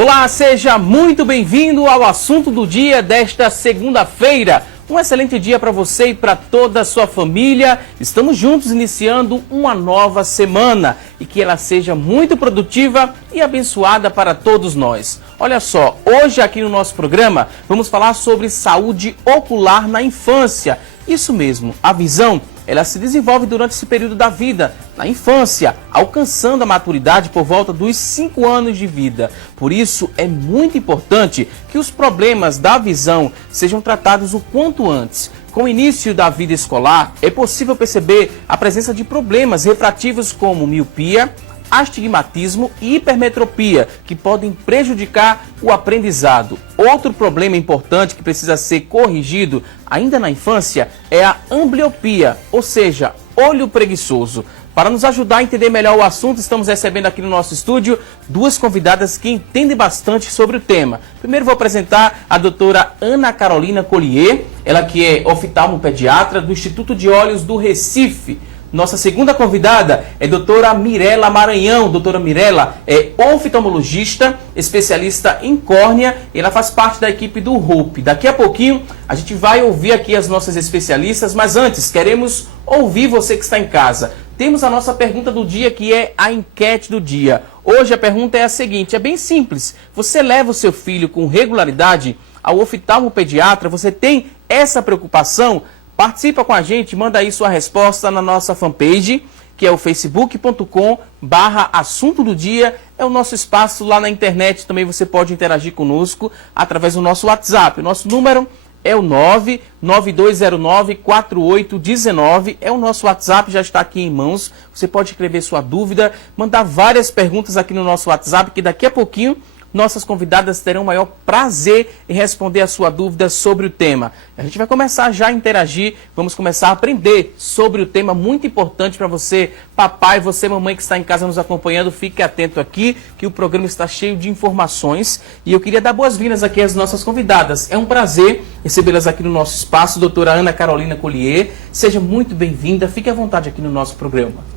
Olá, seja muito bem-vindo ao assunto do dia desta segunda-feira. Um excelente dia para você e para toda a sua família. Estamos juntos iniciando uma nova semana e que ela seja muito produtiva e abençoada para todos nós. Olha só, hoje aqui no nosso programa vamos falar sobre saúde ocular na infância. Isso mesmo, a visão ela se desenvolve durante esse período da vida, na infância, alcançando a maturidade por volta dos 5 anos de vida. Por isso, é muito importante que os problemas da visão sejam tratados o quanto antes. Com o início da vida escolar, é possível perceber a presença de problemas refrativos como miopia, astigmatismo e hipermetropia, que podem prejudicar o aprendizado. Outro problema importante que precisa ser corrigido ainda na infância é a ambliopia, ou seja, olho preguiçoso. Para nos ajudar a entender melhor o assunto, estamos recebendo aqui no nosso estúdio duas convidadas que entendem bastante sobre o tema. Primeiro vou apresentar a doutora Ana Carolina Collier, ela que é oftalmopediatra do Instituto de Olhos do Recife. Nossa segunda convidada é a doutora Mirela Maranhão. Doutora Mirela é oftalmologista, especialista em córnea, e ela faz parte da equipe do RUP. Daqui a pouquinho a gente vai ouvir aqui as nossas especialistas, mas antes queremos ouvir você que está em casa. Temos a nossa pergunta do dia, que é a enquete do dia. Hoje a pergunta é a seguinte, é bem simples. Você leva o seu filho com regularidade ao oftalmopediatra? Você tem essa preocupação? Participa com a gente, manda aí sua resposta na nossa fanpage, que é o facebook.com/assunto do dia. É o nosso espaço lá na internet. Também você pode interagir conosco através do nosso WhatsApp. O nosso número é o 992094819. É o nosso WhatsApp, já está aqui em mãos. Você pode escrever sua dúvida, mandar várias perguntas aqui no nosso WhatsApp, que daqui a pouquinho nossas convidadas terão o maior prazer em responder a sua dúvida sobre o tema. A gente vai começar já a interagir, vamos começar a aprender sobre o tema muito importante para você, papai, você, mamãe que está em casa nos acompanhando, fique atento aqui, que o programa está cheio de informações. E eu queria dar boas-vindas aqui às nossas convidadas. É um prazer recebê-las aqui no nosso espaço, doutora Ana Carolina Collier. Seja muito bem-vinda, fique à vontade aqui no nosso programa.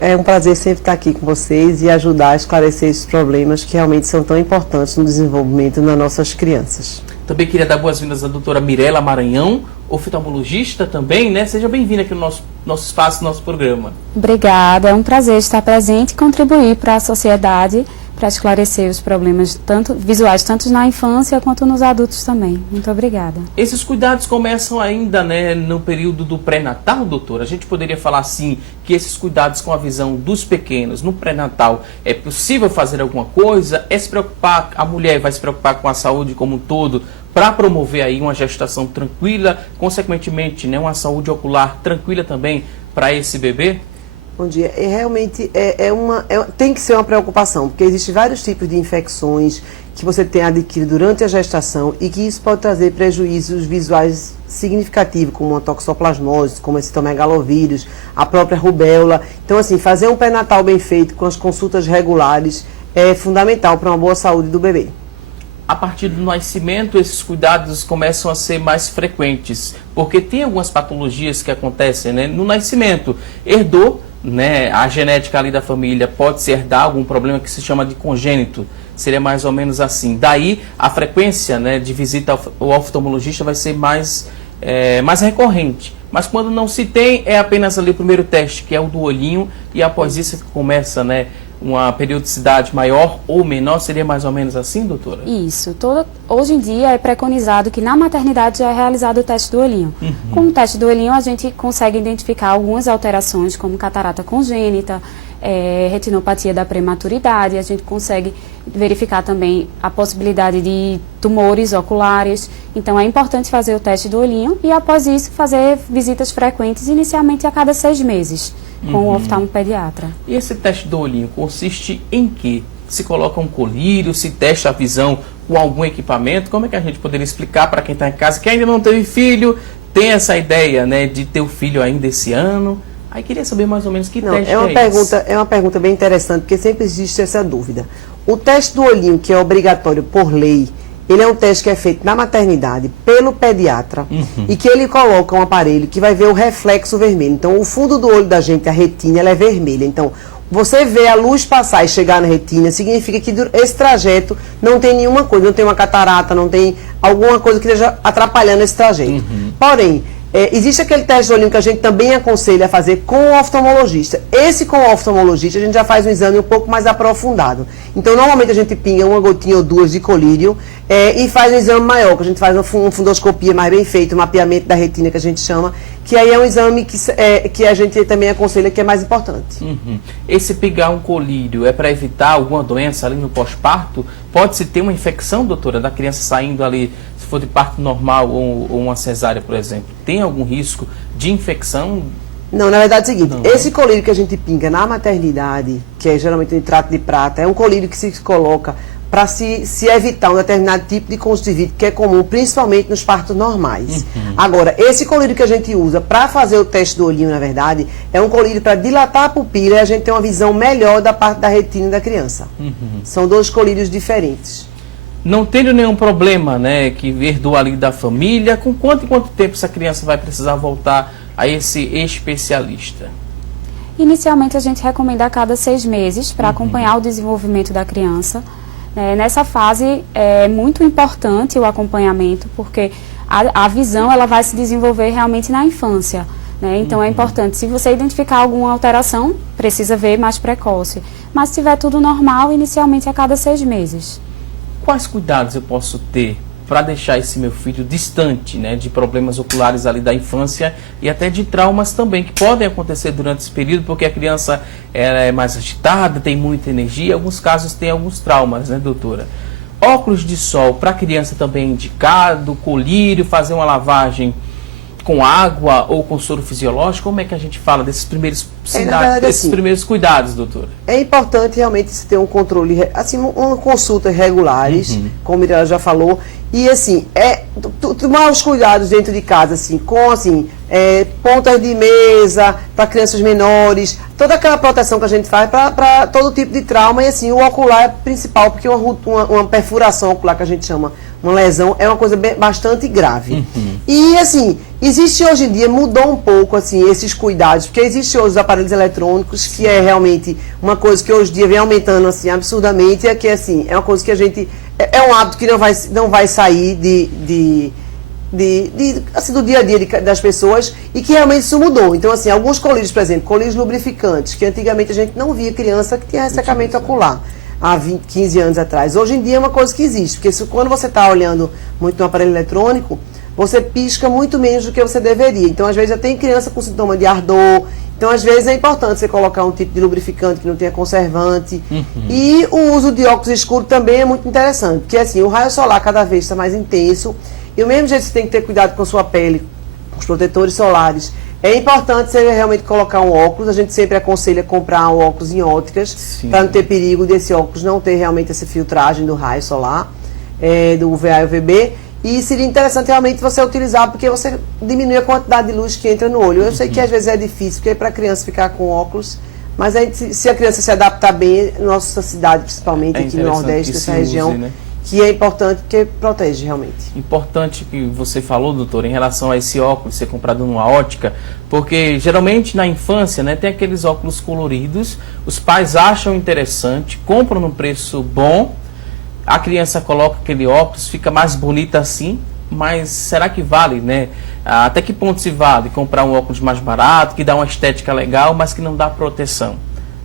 É um prazer sempre estar aqui com vocês e ajudar a esclarecer esses problemas que realmente são tão importantes no desenvolvimento das nossas crianças. Também queria dar boas-vindas à doutora Mirela Maranhão, oftalmologista também, né? Seja bem-vinda aqui no nosso espaço, no nosso programa. Obrigada, é um prazer estar presente e contribuir para a sociedade, para esclarecer os problemas visuais, tanto na infância quanto nos adultos também. Muito obrigada. Esses cuidados começam ainda, né, no período do pré-natal, doutora? A gente poderia falar assim, que esses cuidados com a visão dos pequenos no pré-natal, é possível fazer alguma coisa? É se preocupar, a mulher vai se preocupar com a saúde como um todo, para promover aí uma gestação tranquila, consequentemente, né, uma saúde ocular tranquila também para esse bebê? Bom dia. Realmente tem que ser uma preocupação, porque existem vários tipos de infecções que você tem adquirido durante a gestação e que isso pode trazer prejuízos visuais significativos, como a toxoplasmose, como esse citomegalovírus, a própria rubéola. Então, assim, fazer um pré-natal bem feito, com as consultas regulares, é fundamental para uma boa saúde do bebê. A partir do nascimento, esses cuidados começam a ser mais frequentes, porque tem algumas patologias que acontecem, né, no nascimento. Herdou, né, a genética ali da família, pode se herdar algum problema que se chama de congênito, seria mais ou menos assim. Daí a frequência, né, de visita ao oftalmologista vai ser mais recorrente. Mas quando não se tem, é apenas ali o primeiro teste, que é o do olhinho, e após isso começa, né, uma periodicidade maior ou menor, seria mais ou menos assim, doutora? Isso. Hoje em dia é preconizado que na maternidade já é realizado o teste do olhinho. Com o teste do olhinho a gente consegue identificar algumas alterações, como catarata congênita, retinopatia da prematuridade, a gente consegue verificar também a possibilidade de tumores oculares. Então é importante fazer o teste do olhinho e após isso fazer visitas frequentes, inicialmente a cada 6 meses. Com o oftalmopediatra. E esse teste do olhinho consiste em quê? Se coloca um colírio, se testa a visão com algum equipamento? Como é que a gente poderia explicar para quem está em casa, que ainda não teve filho, tem essa ideia, né, de ter o filho ainda esse ano? Aí queria saber mais ou menos que teste é esse. É uma pergunta bem interessante, porque sempre existe essa dúvida. O teste do olhinho, que é obrigatório por lei, ele é um teste que é feito na maternidade pelo pediatra e que ele coloca um aparelho que vai ver o reflexo vermelho. Então, o fundo do olho da gente, a retina, ela é vermelha. Então, você vê a luz passar e chegar na retina, significa que esse trajeto não tem nenhuma coisa, não tem uma catarata, não tem alguma coisa que esteja atrapalhando esse trajeto. Porém, existe aquele teste do olhinho que a gente também aconselha a fazer com o oftalmologista. Esse com o oftalmologista a gente já faz um exame um pouco mais aprofundado. Então, normalmente a gente pinga uma gotinha ou duas de colírio e faz um exame maior, que a gente faz uma fundoscopia mais bem feita, um mapeamento da retina que a gente chama, que aí é um exame que a gente também aconselha que é mais importante. Esse pingar um colírio é para evitar alguma doença ali no pós-parto? Pode-se ter uma infecção, doutora, da criança saindo ali, se for de parto normal ou uma cesárea, por exemplo? Tem algum risco de infecção? Não, na verdade é o seguinte, esse colírio que a gente pinga na maternidade, que é geralmente um nitrato de prata, é um colírio que se coloca para se evitar um determinado tipo de conjuntivite que é comum, principalmente nos partos normais. Agora, esse colírio que a gente usa para fazer o teste do olhinho, na verdade, é um colírio para dilatar a pupila e a gente ter uma visão melhor da parte da retina da criança. São dois colírios diferentes. Não tendo nenhum problema, né, que herdou ali da família, com quanto tempo essa criança vai precisar voltar a esse especialista? Inicialmente a gente recomenda a cada 6 meses para acompanhar o desenvolvimento da criança. Nessa fase é muito importante o acompanhamento, porque a visão ela vai se desenvolver realmente na infância. Então é importante, se você identificar alguma alteração, precisa ver mais precoce. Mas se tiver tudo normal, inicialmente a cada 6 meses. Quais cuidados eu posso ter para deixar esse meu filho distante, né, de problemas oculares ali da infância e até de traumas também, que podem acontecer durante esse período, porque a criança ela é mais agitada, tem muita energia, em alguns casos tem alguns traumas, né, doutora? Óculos de sol para criança também é indicado, colírio, fazer uma lavagem com água ou com soro fisiológico? Como é que a gente fala desses primeiros sinais, desses primeiros cuidados, doutora? É importante realmente se ter um controle, assim, uma consulta regulares, como a Mirella já falou, e assim, tomar os cuidados dentro de casa, assim, com assim, pontas de mesa para crianças menores, toda aquela proteção que a gente faz para todo tipo de trauma, e assim, o ocular é principal, porque uma perfuração ocular que a gente chama, uma lesão, é uma coisa bastante grave. E assim, existe hoje em dia, mudou um pouco assim, esses cuidados, porque existe hoje os aparelhos eletrônicos, que é realmente uma coisa que hoje em dia vem aumentando assim, absurdamente, que assim, é uma coisa que a gente, é um hábito que não vai sair assim, do dia a dia das pessoas, e que realmente isso mudou. Então assim, alguns colírios, por exemplo, colírios lubrificantes, que antigamente a gente não via criança que tinha ressecamento ocular há 15 anos atrás. Hoje em dia é uma coisa que existe, porque quando você está olhando muito no aparelho eletrônico, você pisca muito menos do que você deveria. Então, às vezes, já tem criança com sintoma de ardor. Então, às vezes, é importante você colocar um tipo de lubrificante que não tenha conservante. E o uso de óculos escuros também é muito interessante, porque assim, o raio solar cada vez está mais intenso. E o mesmo jeito que você tem que ter cuidado com a sua pele, com os protetores solares, é importante você realmente colocar um óculos. A gente sempre aconselha comprar um óculos em óticas, para não ter perigo desse óculos não ter realmente essa filtragem do raio solar, do UVA e UVB. E seria interessante realmente você utilizar, porque você diminui a quantidade de luz que entra no olho. Eu sei que às vezes é difícil, porque é para a criança ficar com óculos, mas se a criança se adaptar bem, nossa cidade, principalmente aqui no Nordeste, nessa região, use, né? Que é importante, porque protege realmente. Importante que você falou, doutora, em relação a esse óculos ser comprado numa ótica, porque geralmente na infância, né, tem aqueles óculos coloridos, os pais acham interessante, compram num preço bom, a criança coloca aquele óculos, fica mais bonita assim, mas será que vale, né? Até que ponto se vale comprar um óculos mais barato, que dá uma estética legal, mas que não dá proteção?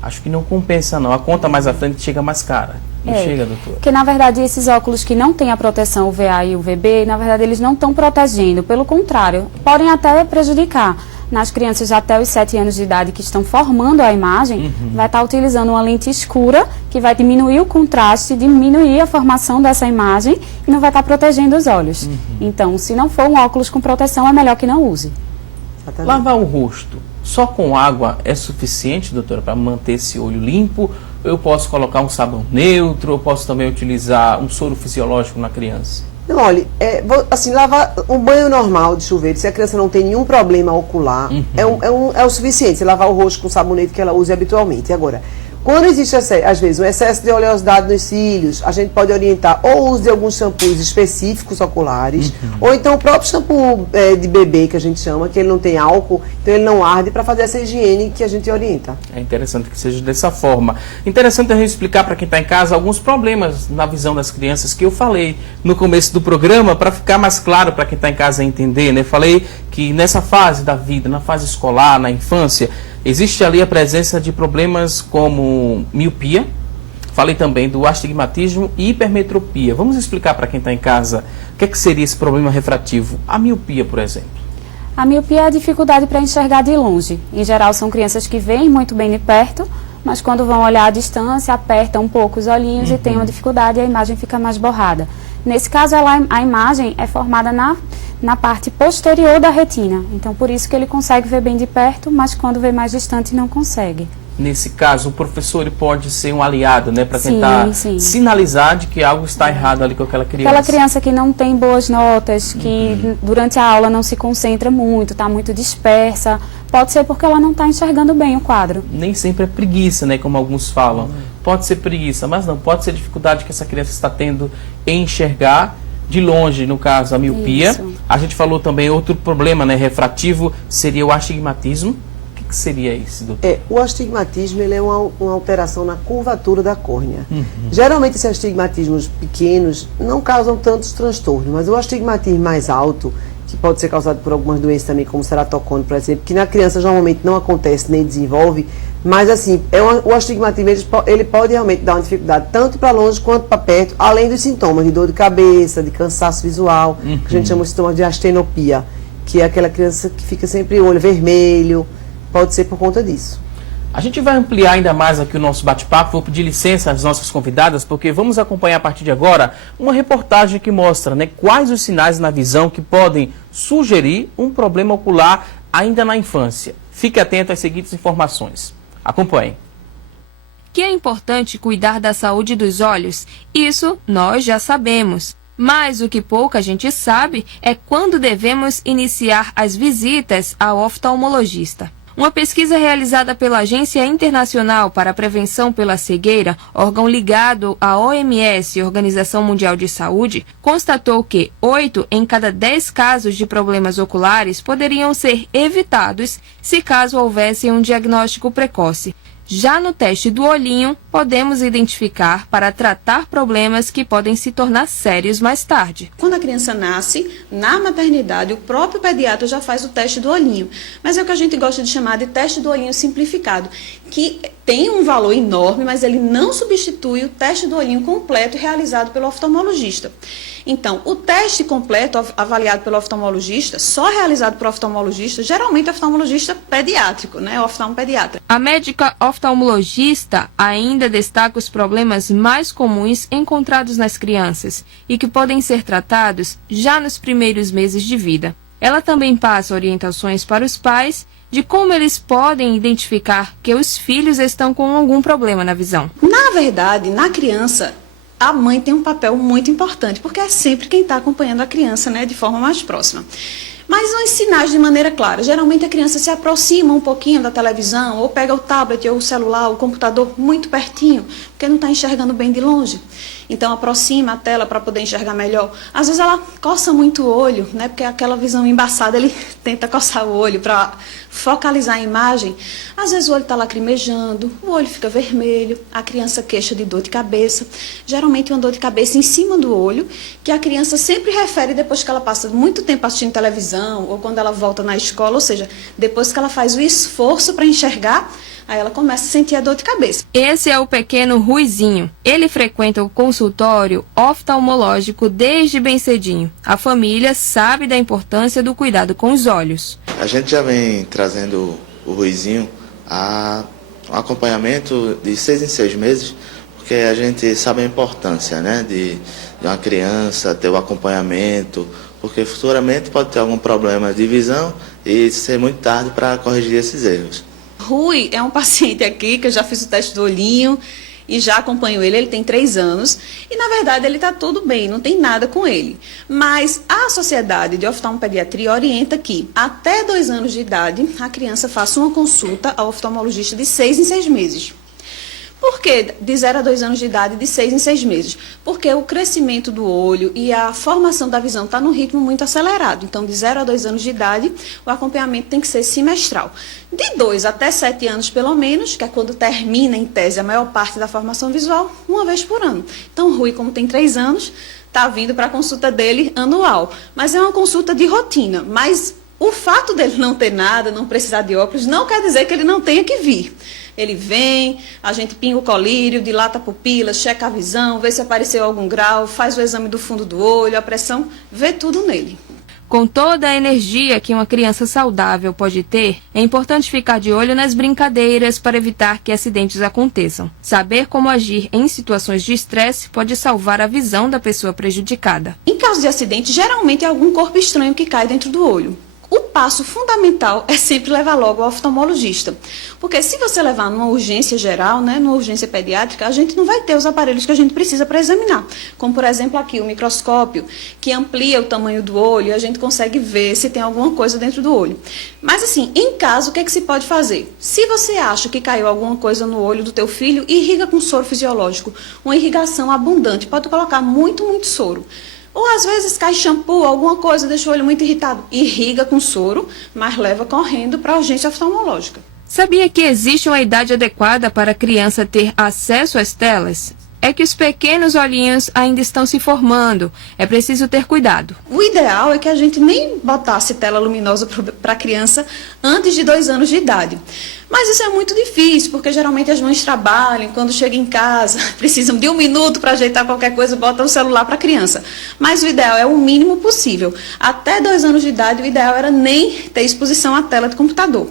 Acho que não compensa não, a conta mais à frente chega mais cara. Não chega, doutora? Porque, na verdade, esses óculos que não têm a proteção UVA e UVB, na verdade, eles não estão protegendo. Pelo contrário, podem até prejudicar. Nas crianças até os 7 anos de idade que estão formando a imagem, vai estar utilizando uma lente escura, que vai diminuir o contraste, diminuir a formação dessa imagem e não vai estar protegendo os olhos. Então, se não for um óculos com proteção, é melhor que não use. Lavar o rosto só com água é suficiente, doutora, para manter esse olho limpo? Eu posso colocar um sabão neutro, eu posso também utilizar um soro fisiológico na criança? Não, olha, assim, lavar um banho normal de chuveiro, se a criança não tem nenhum problema ocular, é o suficiente. Você lavar o rosto com sabonete que ela use habitualmente. Agora, Quando existe, às vezes, um excesso de oleosidade nos cílios, a gente pode orientar ou o uso de alguns shampoos específicos oculares, ou então o próprio shampoo de bebê, que a gente chama, que ele não tem álcool, então ele não arde, para fazer essa higiene que a gente orienta. É interessante que seja dessa forma. Interessante a gente explicar para quem está em casa alguns problemas na visão das crianças que eu falei no começo do programa, para ficar mais claro para quem está em casa entender, né? Falei que nessa fase da vida, na fase escolar, na infância, existe ali a presença de problemas como miopia. Falei também do astigmatismo e hipermetropia. Vamos explicar para quem está em casa o que seria esse problema refrativo? A miopia, por exemplo. A miopia é a dificuldade para enxergar de longe. Em geral, são crianças que veem muito bem de perto, mas quando vão olhar à distância, apertam um pouco os olhinhos e têm uma dificuldade e a imagem fica mais borrada. Nesse caso, a imagem é formada na parte posterior da retina. Então, por isso que ele consegue ver bem de perto, mas quando vê mais distante, não consegue. Nesse caso, o professor ele pode ser um aliado, né? Para tentar sinalizar de que algo está errado ali com aquela criança. Aquela criança que não tem boas notas, que durante a aula não se concentra muito, está muito dispersa, pode ser porque ela não está enxergando bem o quadro. Nem sempre é preguiça, né? Como alguns falam. Pode ser preguiça, mas não. Pode ser dificuldade que essa criança está tendo em enxergar de longe, no caso, a miopia. Isso. A gente falou também outro problema, né? Refrativo, seria o astigmatismo. O que seria isso, doutor? O astigmatismo ele é uma alteração na curvatura da córnea. Geralmente, esses astigmatismos pequenos não causam tantos transtornos, mas o astigmatismo mais alto, que pode ser causado por algumas doenças também, como ceratocone, por exemplo, que na criança normalmente não acontece nem desenvolve, mas assim, o astigmatismo ele pode realmente dar uma dificuldade tanto para longe quanto para perto, além dos sintomas de dor de cabeça, de cansaço visual, que a gente chama de sintomas de astenopia, que é aquela criança que fica sempre o olho vermelho, pode ser por conta disso. A gente vai ampliar ainda mais aqui o nosso bate-papo. Vou pedir licença às nossas convidadas, porque vamos acompanhar a partir de agora uma reportagem que mostra, né, quais os sinais na visão que podem sugerir um problema ocular ainda na infância. Fique atento às seguintes informações. Acompanhe. Que é importante cuidar da saúde dos olhos, isso nós já sabemos. Mas o que pouca gente sabe é quando devemos iniciar as visitas ao oftalmologista. Uma pesquisa realizada pela Agência Internacional para a Prevenção pela Cegueira, órgão ligado à OMS, Organização Mundial de Saúde, constatou que 8 em cada 10 casos de problemas oculares poderiam ser evitados se caso houvesse um diagnóstico precoce. Já no teste do olhinho, podemos identificar para tratar problemas que podem se tornar sérios mais tarde. Quando a criança nasce, na maternidade, o próprio pediatra já faz o teste do olhinho. Mas é o que a gente gosta de chamar de teste do olhinho simplificado, que tem um valor enorme, mas ele não substitui o teste do olhinho completo realizado pelo oftalmologista. Então, o teste completo avaliado pelo oftalmologista, só realizado por oftalmologista, geralmente oftalmologista pediátrico, né? Oftalmopediatra. A médica oftalmologista ainda destaca os problemas mais comuns encontrados nas crianças e que podem ser tratados já nos primeiros meses de vida. Ela também passa orientações para os pais de como eles podem identificar que os filhos estão com algum problema na visão. Na verdade, na criança, a mãe tem um papel muito importante, porque é sempre quem está acompanhando a criança, né, de forma mais próxima. Mas os sinais de maneira clara. Geralmente a criança se aproxima um pouquinho da televisão, ou pega o tablet ou o celular, o computador muito pertinho, porque não está enxergando bem de longe. Então aproxima a tela para poder enxergar melhor. Às vezes ela coça muito o olho, né, porque aquela visão embaçada, ele tenta coçar o olho para focalizar a imagem. Às vezes o olho está lacrimejando, o olho fica vermelho, a criança queixa de dor de cabeça. Geralmente uma dor de cabeça em cima do olho, que a criança sempre refere depois que ela passa muito tempo assistindo televisão, ou quando ela volta na escola, ou seja, depois que ela faz o esforço para enxergar, aí ela começa a sentir a dor de cabeça. Esse é o pequeno Ruizinho. Ele frequenta o consultório oftalmológico desde bem cedinho. A família sabe da importância do cuidado com os olhos. A gente já vem trazendo o Ruizinho a um acompanhamento de 6 em 6 meses, porque a gente sabe a importância, né, de uma criança ter o acompanhamento, porque futuramente pode ter algum problema de visão e ser muito tarde para corrigir esses erros. Rui é um paciente aqui que eu já fiz o teste do olhinho e já acompanho ele tem 3 anos e na verdade ele está tudo bem, não tem nada com ele. Mas a Sociedade de Oftalmopediatria orienta que até 2 anos de idade a criança faça uma consulta ao oftalmologista de 6 em 6 meses. Por que de 0 a 2 anos de idade, de 6 em 6 meses? Porque o crescimento do olho e a formação da visão está num ritmo muito acelerado. Então, de 0 a 2 anos de idade, o acompanhamento tem que ser semestral. De 2 até 7 anos, pelo menos, que é quando termina, em tese, a maior parte da formação visual, uma vez por ano. Então, o Rui, como tem 3 anos, está vindo para a consulta dele anual. Mas é uma consulta de rotina. Mas o fato dele não ter nada, não precisar de óculos, não quer dizer que ele não tenha que vir. Ele vem, a gente pinga o colírio, dilata a pupila, checa a visão, vê se apareceu algum grau, faz o exame do fundo do olho, a pressão, vê tudo nele. Com toda a energia que uma criança saudável pode ter, é importante ficar de olho nas brincadeiras para evitar que acidentes aconteçam. Saber como agir em situações de estresse pode salvar a visão da pessoa prejudicada. Em caso de acidente, geralmente é algum corpo estranho que cai dentro do olho. O passo fundamental é sempre levar logo ao oftalmologista. Porque se você levar numa urgência geral, né, numa urgência pediátrica, a gente não vai ter os aparelhos que a gente precisa para examinar. Como, por exemplo, aqui o microscópio, que amplia o tamanho do olho e a gente consegue ver se tem alguma coisa dentro do olho. Mas, assim, em caso, o que é que se pode fazer? Se você acha que caiu alguma coisa no olho do teu filho, irriga com soro fisiológico. Uma irrigação abundante. Pode colocar muito, muito soro. Ou às vezes cai shampoo, alguma coisa, deixa o olho muito irritado. Irriga com soro, mas leva correndo para a urgência oftalmológica. Sabia que existe uma idade adequada para a criança ter acesso às telas? É que os pequenos olhinhos ainda estão se formando. É preciso ter cuidado. O ideal é que a gente nem botasse tela luminosa para a criança antes de 2 anos de idade. Mas isso é muito difícil, porque geralmente as mães trabalham, quando chegam em casa, precisam de 1 minuto para ajeitar qualquer coisa, botam o celular para a criança. Mas o ideal é o mínimo possível. Até 2 anos de idade, o ideal era nem ter exposição à tela de computador,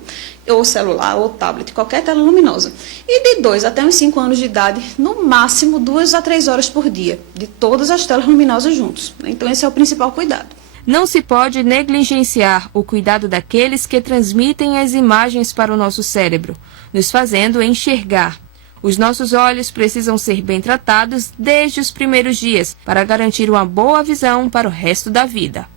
ou celular, ou tablet, qualquer tela luminosa. E de 2 até uns 5 anos de idade, no máximo 2 a 3 horas por dia, de todas as telas luminosas juntos. Então esse é o principal cuidado. Não se pode negligenciar o cuidado daqueles que transmitem as imagens para o nosso cérebro, nos fazendo enxergar. Os nossos olhos precisam ser bem tratados desde os primeiros dias, para garantir uma boa visão para o resto da vida.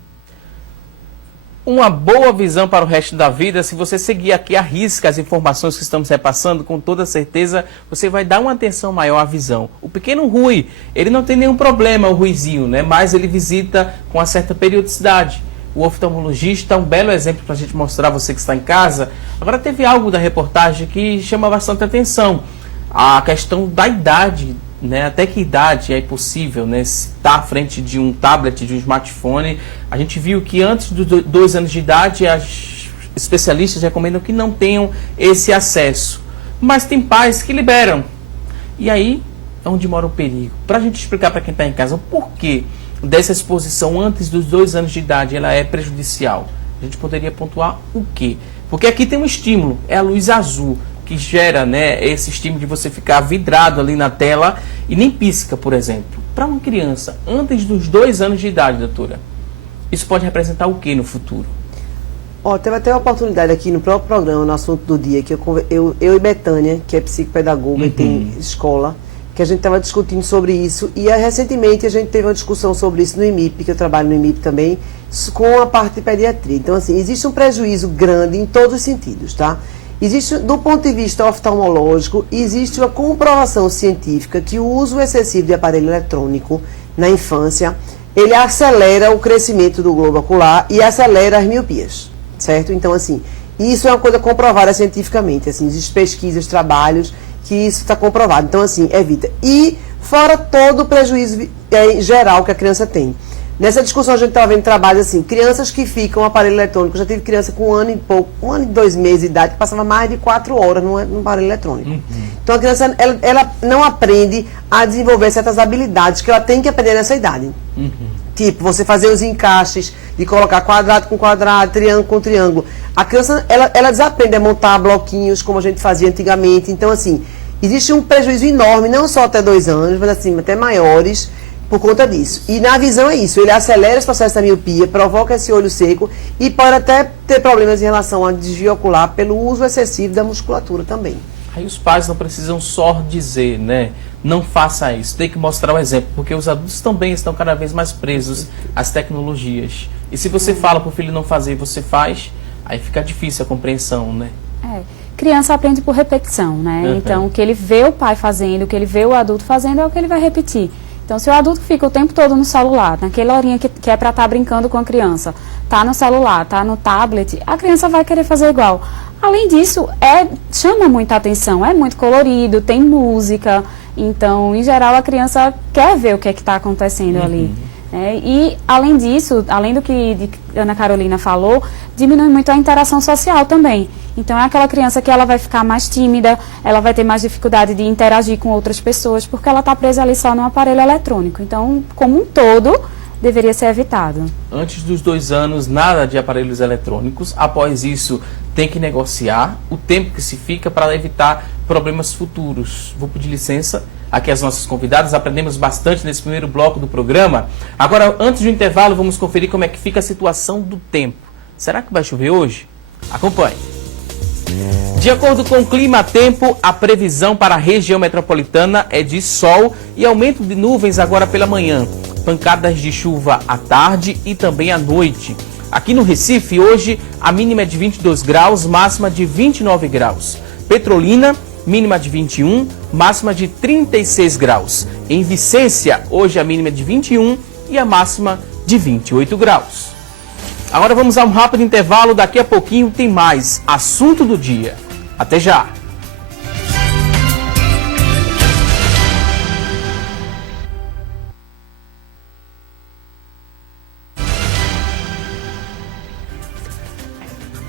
Uma boa visão para o resto da vida, se você seguir aqui à risca as informações que estamos repassando, com toda certeza você vai dar uma atenção maior à visão. O pequeno Rui, ele não tem nenhum problema, o Ruizinho, né? Mas ele visita com uma certa periodicidade. O oftalmologista é um belo exemplo para a gente mostrar a você que está em casa. Agora teve algo da reportagem que chama bastante atenção. A questão da idade, né? Até que idade é possível, né, estar à frente de um tablet, de um smartphone. A gente viu que antes dos 2 anos de idade, as especialistas recomendam que não tenham esse acesso. Mas tem pais que liberam. E aí é onde mora o perigo. Para a gente explicar para quem está em casa o porquê dessa exposição antes dos 2 anos de idade, ela é prejudicial. A gente poderia pontuar o quê? Porque aqui tem um estímulo, é a luz azul, que gera, né, esse estímulo de você ficar vidrado ali na tela e nem pisca, por exemplo. Para uma criança, antes dos 2 anos de idade, doutora, isso pode representar o que no futuro? Teve até uma oportunidade aqui no próprio programa, no assunto do dia, que eu e Betânia, que é psicopedagoga e tem escola, que a gente estava discutindo sobre isso, e recentemente a gente teve uma discussão sobre isso no IMIP, que eu trabalho no IMIP também, com a parte de pediatria. Então, assim, existe um prejuízo grande em todos os sentidos, tá? Existe, do ponto de vista oftalmológico, existe uma comprovação científica que o uso excessivo de aparelho eletrônico na infância, ele acelera o crescimento do globo ocular e acelera as miopias, certo? Então, assim, isso é uma coisa comprovada cientificamente, assim, existem pesquisas, trabalhos, que isso está comprovado. Então, assim, evita. E fora todo o prejuízo geral que a criança tem. Nessa discussão a gente estava vendo trabalho assim, crianças que ficam no aparelho eletrônico. Eu já tive criança com 1 ano e pouco, 1 ano e 2 meses de idade, que passava mais de 4 horas no aparelho eletrônico. Então a criança, ela não aprende a desenvolver certas habilidades que ela tem que aprender nessa idade. Tipo, você fazer os encaixes, de colocar quadrado com quadrado, triângulo com triângulo. A criança, ela desaprende a montar bloquinhos, como a gente fazia antigamente. Então, assim, existe um prejuízo enorme, não só até 2 anos, mas assim, até maiores, por conta disso. E na visão é isso, ele acelera os processos da miopia, provoca esse olho seco e pode até ter problemas em relação a desvio ocular pelo uso excessivo da musculatura também. Aí os pais não precisam só dizer, né, não faça isso, tem que mostrar o exemplo, porque os adultos também estão cada vez mais presos às tecnologias. E se você fala para o filho não fazer e você faz, aí fica difícil a compreensão, né? criança aprende por repetição, né? Então, o que ele vê o pai fazendo, o que ele vê o adulto fazendo é o que ele vai repetir. Então, se o adulto fica o tempo todo no celular, naquela horinha que é para estar brincando com a criança, tá no celular, tá no tablet, a criança vai querer fazer igual. Além disso, chama muita atenção, é muito colorido, tem música. Então, em geral, a criança quer ver o que está acontecendo ali. E, além disso, além do que a Ana Carolina falou, diminui muito a interação social também. Então, é aquela criança que ela vai ficar mais tímida, ela vai ter mais dificuldade de interagir com outras pessoas, porque ela está presa ali só no aparelho eletrônico. Então, como um todo, deveria ser evitado. Antes dos 2 anos, nada de aparelhos eletrônicos. Após isso, tem que negociar o tempo que se fica para evitar problemas futuros. Vou pedir licença aqui às nossas convidadas. Aprendemos bastante nesse primeiro bloco do programa. Agora, antes do intervalo, vamos conferir como é que fica a situação do tempo. Será que vai chover hoje? Acompanhe. De acordo com o Climatempo, a previsão para a região metropolitana é de sol e aumento de nuvens agora pela manhã. Pancadas de chuva à tarde e também à noite. Aqui no Recife, hoje, a mínima é de 22 graus, máxima de 29 graus. Petrolina, mínima de 21, máxima de 36 graus. Em Vicência, hoje a mínima é de 21 e a máxima de 28 graus. Agora vamos a um rápido intervalo, daqui a pouquinho tem mais assunto do dia. Até já!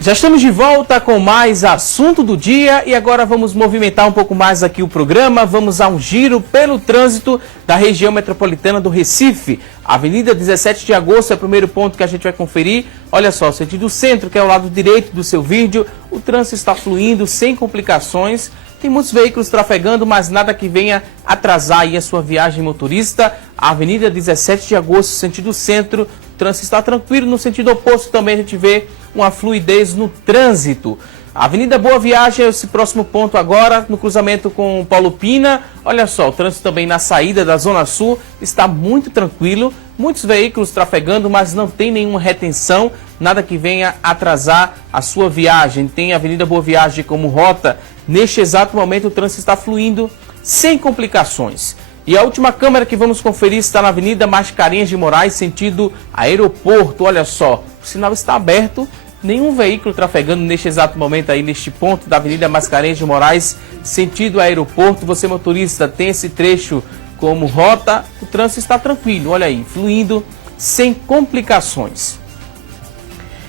Já estamos de volta com mais assunto do dia e agora vamos movimentar um pouco mais aqui o programa. Vamos a um giro pelo trânsito da região metropolitana do Recife. Avenida 17 de Agosto é o primeiro ponto que a gente vai conferir. Olha só, sentido centro, que é o lado direito do seu vídeo. O trânsito está fluindo sem complicações. Tem muitos veículos trafegando, mas nada que venha atrasar aí a sua viagem motorista. A Avenida 17 de Agosto, sentido centro, o trânsito está tranquilo. No sentido oposto também a gente vê uma fluidez no trânsito. A Avenida Boa Viagem é esse próximo ponto agora, no cruzamento com Paulo Pina. Olha só, o trânsito também na saída da Zona Sul está muito tranquilo. Muitos veículos trafegando, mas não tem nenhuma retenção, nada que venha atrasar a sua viagem. Tem a Avenida Boa Viagem como rota. Neste exato momento o trânsito está fluindo sem complicações. E a última câmera que vamos conferir está na Avenida Mascarenhas de Moraes, sentido aeroporto. Olha só, o sinal está aberto. Nenhum veículo trafegando neste exato momento aí, neste ponto da Avenida Mascarenhas de Moraes, sentido aeroporto. Você, motorista, tem esse trecho como rota, o trânsito está tranquilo, olha aí, fluindo sem complicações.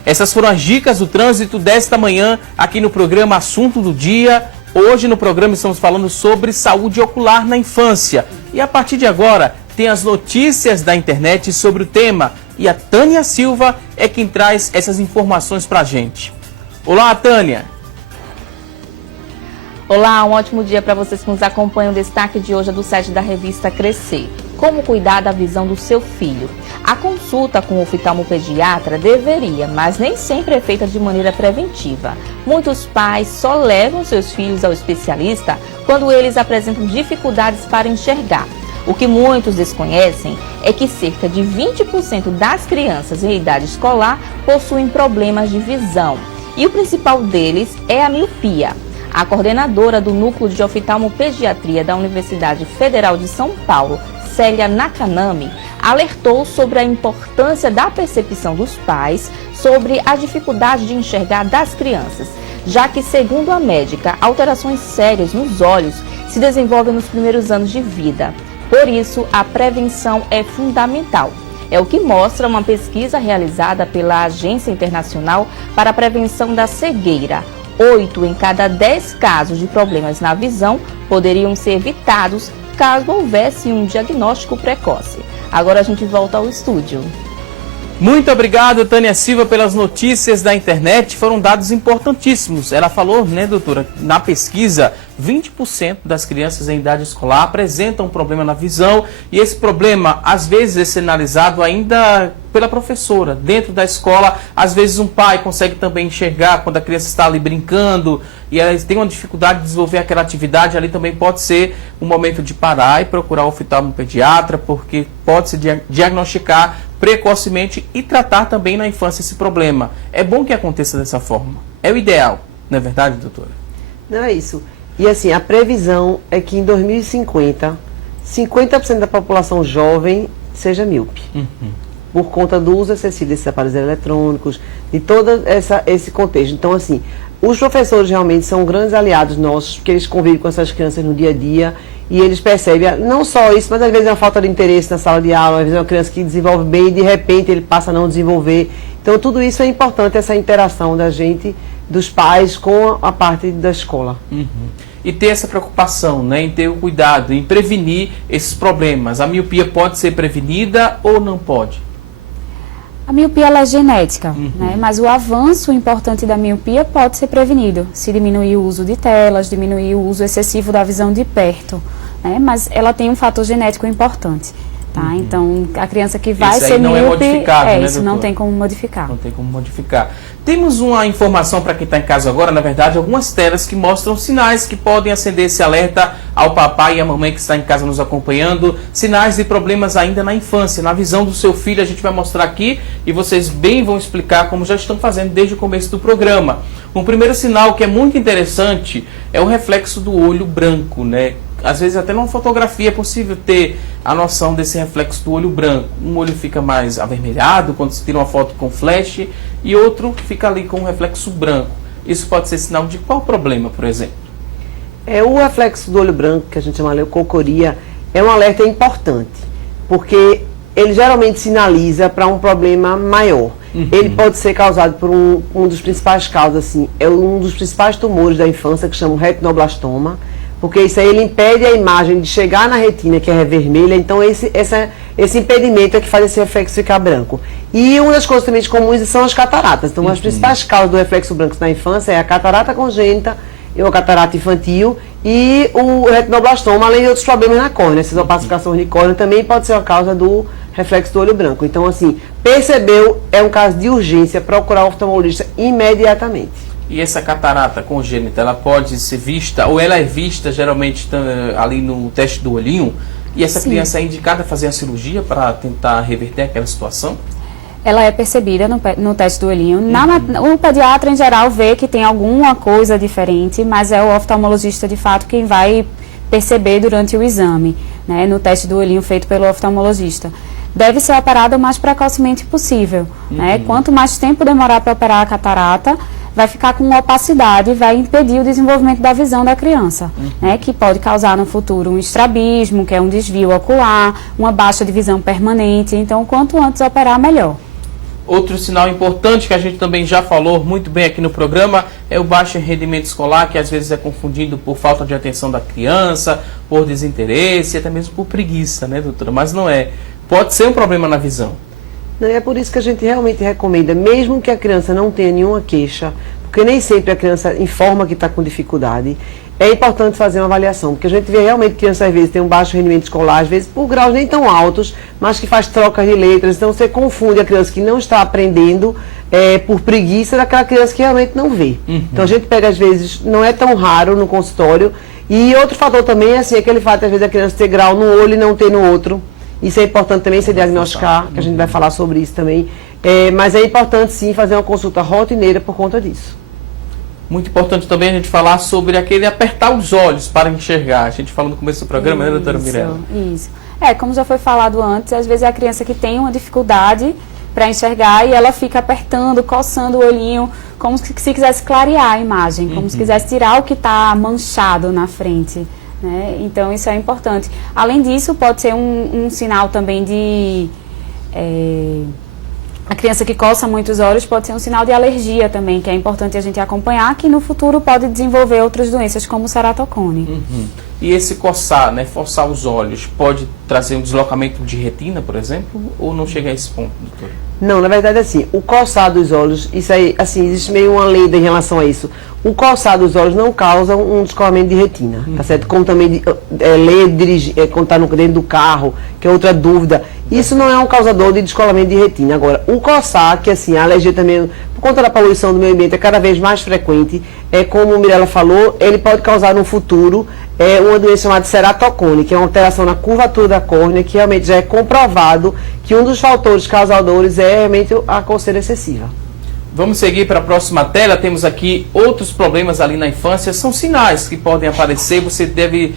Essas foram as dicas do trânsito desta manhã aqui no programa Assunto do Dia. Hoje no programa estamos falando sobre saúde ocular na infância. E a partir de agora tem as notícias da internet sobre o tema. E a Tânia Silva é quem traz essas informações para a gente. Olá, Tânia! Olá, um ótimo dia para vocês que nos acompanham. O destaque de hoje é do site da revista Crescer. Como cuidar da visão do seu filho? A consulta com o oftalmopediatra deveria, mas nem sempre é feita de maneira preventiva. Muitos pais só levam seus filhos ao especialista quando eles apresentam dificuldades para enxergar. O que muitos desconhecem é que cerca de 20% das crianças em idade escolar possuem problemas de visão. E o principal deles é a miopia. A coordenadora do Núcleo de Oftalmopediatria da Universidade Federal de São Paulo, Célia Nakanami, alertou sobre a importância da percepção dos pais sobre a dificuldade de enxergar das crianças, já que, segundo a médica, alterações sérias nos olhos se desenvolvem nos primeiros anos de vida. Por isso, a prevenção é fundamental. É o que mostra uma pesquisa realizada pela Agência Internacional para a Prevenção da Cegueira. 8 em cada 10 casos de problemas na visão poderiam ser evitados caso houvesse um diagnóstico precoce. Agora a gente volta ao estúdio. Muito obrigado, Tânia Silva, pelas notícias da internet. Foram dados importantíssimos. Ela falou, né, doutora, na pesquisa, 20% das crianças em idade escolar apresentam um problema na visão. E esse problema, às vezes, é sinalizado ainda pela professora. Dentro da escola, às vezes um pai consegue também enxergar quando a criança está ali brincando e ela tem uma dificuldade de desenvolver aquela atividade. Ali também pode ser um momento de parar e procurar o oftalmopediatra, porque pode se diagnosticar precocemente e tratar também na infância esse problema. É bom que aconteça dessa forma. É o ideal, não é verdade, doutora? Não é isso. E assim, a previsão é que em 2050, 50% da população jovem seja míope. Por conta do uso excessivo desses aparelhos eletrônicos, de todo esse contexto. Então, assim, os professores realmente são grandes aliados nossos, porque eles convivem com essas crianças no dia a dia e eles percebem, não só isso, mas às vezes é uma falta de interesse na sala de aula, às vezes é uma criança que desenvolve bem e de repente ele passa a não desenvolver. Então, tudo isso é importante, essa interação da gente, dos pais, com a parte da escola. E ter essa preocupação, né, em ter o cuidado, em prevenir esses problemas. A miopia pode ser prevenida ou não pode? A miopia ela é genética, né? Mas o avanço importante da miopia pode ser prevenido, se diminuir o uso de telas, diminuir o uso excessivo da visão de perto, né? Mas ela tem um fator genético importante. Tá? Então, a criança que vai ser não míope, é modificado, né, isso doutor? não tem como modificar. Não tem como modificar. Temos uma informação para quem está em casa agora, na verdade, algumas telas que mostram sinais que podem acender esse alerta ao papai e à mamãe que está em casa nos acompanhando, sinais de problemas ainda na infância, na visão do seu filho. A gente vai mostrar aqui e vocês bem vão explicar como já estão fazendo desde o começo do programa. Um primeiro sinal que é muito interessante é o reflexo do olho branco, né? Às vezes até numa fotografia é possível ter a noção desse reflexo do olho branco. Um olho fica mais avermelhado quando se tira uma foto com flash e outro fica ali com um reflexo branco. Isso pode ser sinal de qual problema, por exemplo? O reflexo do olho branco, que a gente chama de leucocoria, é um alerta importante, porque ele geralmente sinaliza para um problema maior. Ele pode ser causado por um dos principais causas, assim, é um dos principais tumores da infância, que chama o retinoblastoma, porque isso aí ele impede a imagem de chegar na retina, que é vermelha, então esse impedimento é que faz esse reflexo ficar branco. E uma das coisas também comuns são as cataratas. Então, as principais causas do reflexo branco na infância é a catarata congênita, ou a catarata infantil, e o retinoblastoma, além de outros problemas na córnea. Essas opacificações de córnea também pode ser a causa do reflexo do olho branco. Então, assim, percebeu, é um caso de urgência, procurar o oftalmologista imediatamente. E essa catarata congênita, ela pode ser vista, ou ela é vista geralmente ali no teste do olhinho, e essa criança é indicada a fazer a cirurgia para tentar reverter aquela situação? Ela é percebida no teste do olhinho. O pediatra, em geral, vê que tem alguma coisa diferente, mas é o oftalmologista, de fato, quem vai perceber durante o exame, né, no teste do olhinho feito pelo oftalmologista. Deve ser operada o mais precocemente possível. Né? Quanto mais tempo demorar para operar a catarata, vai ficar com opacidade e vai impedir o desenvolvimento da visão da criança, né, que pode causar no futuro um estrabismo, que é um desvio ocular, uma baixa de visão permanente. Então, quanto antes operar, melhor. Outro sinal importante que a gente também já falou muito bem aqui no programa é o baixo rendimento escolar, que às vezes é confundido por falta de atenção da criança, por desinteresse, até mesmo por preguiça, né, doutora? Mas não é. Pode ser um problema na visão. Não, é por isso que a gente realmente recomenda, mesmo que a criança não tenha nenhuma queixa, porque nem sempre a criança informa que está com dificuldade, é importante fazer uma avaliação, porque a gente vê realmente que a criança às vezes tem um baixo rendimento escolar, às vezes por graus nem tão altos, mas que faz trocas de letras, então você confunde a criança que não está aprendendo por preguiça daquela criança que realmente não vê. Então a gente pega às vezes, não é tão raro no consultório, e outro fator também é assim, aquele fato às vezes a criança ter grau no olho e não ter no outro. Isso é importante também se diagnosticar, que a gente vai falar sobre isso também. Mas é importante sim fazer uma consulta rotineira por conta disso. Muito importante também a gente falar sobre aquele apertar os olhos para enxergar. A gente falou no começo do programa, né, doutora Mirella? Isso. Como já foi falado antes, às vezes é a criança que tem uma dificuldade para enxergar e ela fica apertando, coçando o olhinho, como se quisesse clarear a imagem, como se quisesse tirar o que está manchado na frente. Né? Então, isso é importante. Além disso, pode ser um sinal também de... a criança que coça muito os olhos pode ser um sinal de alergia também, que é importante a gente acompanhar, que no futuro pode desenvolver outras doenças, como o ceratocone. E esse coçar, né, forçar os olhos, pode trazer um deslocamento de retina, por exemplo, ou não chega a esse ponto, doutora? Não, na verdade, assim, o coçar dos olhos, isso aí, assim, existe meio uma lenda em relação a isso. O coçar dos olhos não causa um descolamento de retina, tá certo? Como também ler, dirigir, quando está dentro do carro, que é outra dúvida. Isso não é um causador de descolamento de retina. Agora, o coçar, que assim, a alergia também, por conta da poluição do meio ambiente, é cada vez mais frequente, como a Mirella falou, ele pode causar no futuro uma doença chamada ceratocone, que é uma alteração na curvatura da córnea, que realmente já é comprovado que um dos fatores causadores é realmente a coceira excessiva. Vamos seguir para a próxima tela. Temos aqui outros problemas ali na infância. São sinais que podem aparecer. Você deve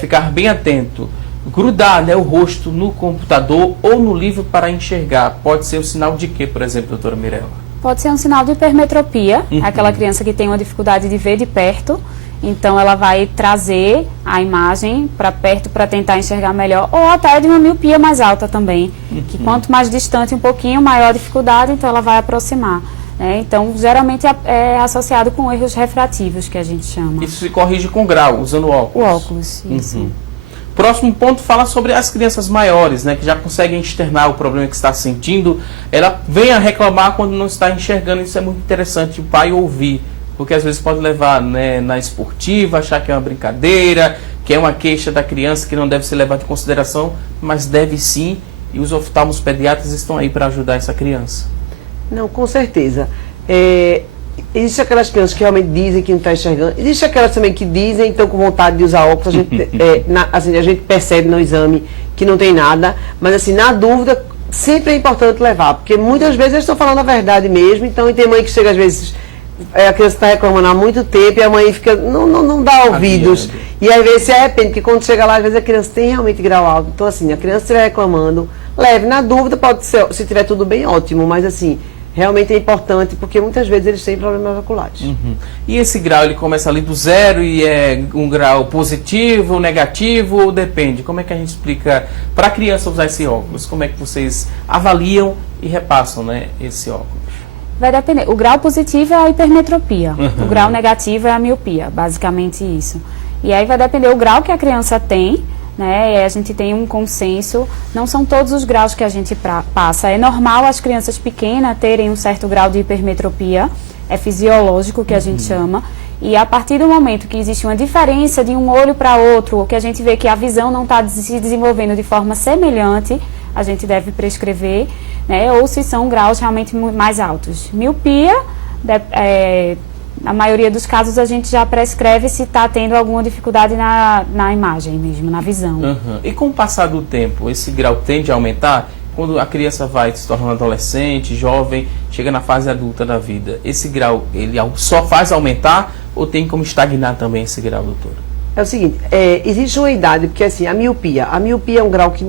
ficar bem atento. Grudar, né, o rosto no computador ou no livro para enxergar. Pode ser um sinal de quê, por exemplo, doutora Mirella? Pode ser um sinal de hipermetropia. Aquela criança que tem uma dificuldade de ver de perto. Então, ela vai trazer a imagem para perto para tentar enxergar melhor. Ou até de uma miopia mais alta também. Que quanto mais distante um pouquinho, maior a dificuldade, então ela vai aproximar. Então, geralmente é associado com erros refrativos, que a gente chama. Isso se corrige com grau, usando óculos. O óculos, isso. Próximo ponto fala sobre as crianças maiores, né, que já conseguem externar o problema que está sentindo. Ela vem a reclamar quando não está enxergando. Isso é muito interessante o pai ouvir, porque às vezes pode levar, né, na esportiva, achar que é uma brincadeira, que é uma queixa da criança que não deve ser levada em consideração, mas deve sim, e os oftalmos pediatras estão aí para ajudar essa criança. Não, com certeza. Existem aquelas crianças que realmente dizem que não está enxergando. Existem aquelas também que dizem, estão com vontade de usar óculos. A gente percebe no exame que não tem nada. Mas, assim, na dúvida, sempre é importante levar. Porque muitas vezes eles estão falando a verdade mesmo. Então, e tem mãe que chega, às vezes, a criança está reclamando há muito tempo e a mãe fica, não dá ouvidos. E às vezes se arrepende, porque quando chega lá, às vezes a criança tem realmente grau alto. Então, assim, a criança estiver reclamando, leve. Na dúvida, pode ser, se tiver tudo bem, ótimo. Mas, assim, realmente é importante, porque muitas vezes eles têm problemas oculares. E esse grau, ele começa ali do 0 e é um grau positivo, negativo, ou depende? Como é que a gente explica para a criança usar esse óculos? Como é que vocês avaliam e repassam, né, esse óculos? Vai depender. O grau positivo é a hipermetropia. O grau negativo é a miopia, basicamente isso. E aí vai depender o grau que a criança tem, né? E a gente tem um consenso, não são todos os graus que a gente passa. É normal as crianças pequenas terem um certo grau de hipermetropia, é fisiológico que a gente chama, e a partir do momento que existe uma diferença de um olho para outro, ou que a gente vê que a visão não está se desenvolvendo de forma semelhante, a gente deve prescrever, né? Ou se são graus realmente mais altos. Miopia, na maioria dos casos a gente já prescreve se está tendo alguma dificuldade na imagem mesmo, na visão. E com o passar do tempo, esse grau tende a aumentar? Quando a criança vai se tornando adolescente, jovem, chega na fase adulta da vida, esse grau, ele só faz aumentar ou tem como estagnar também esse grau, doutora? É o seguinte, existe uma idade, porque assim, a miopia é um grau que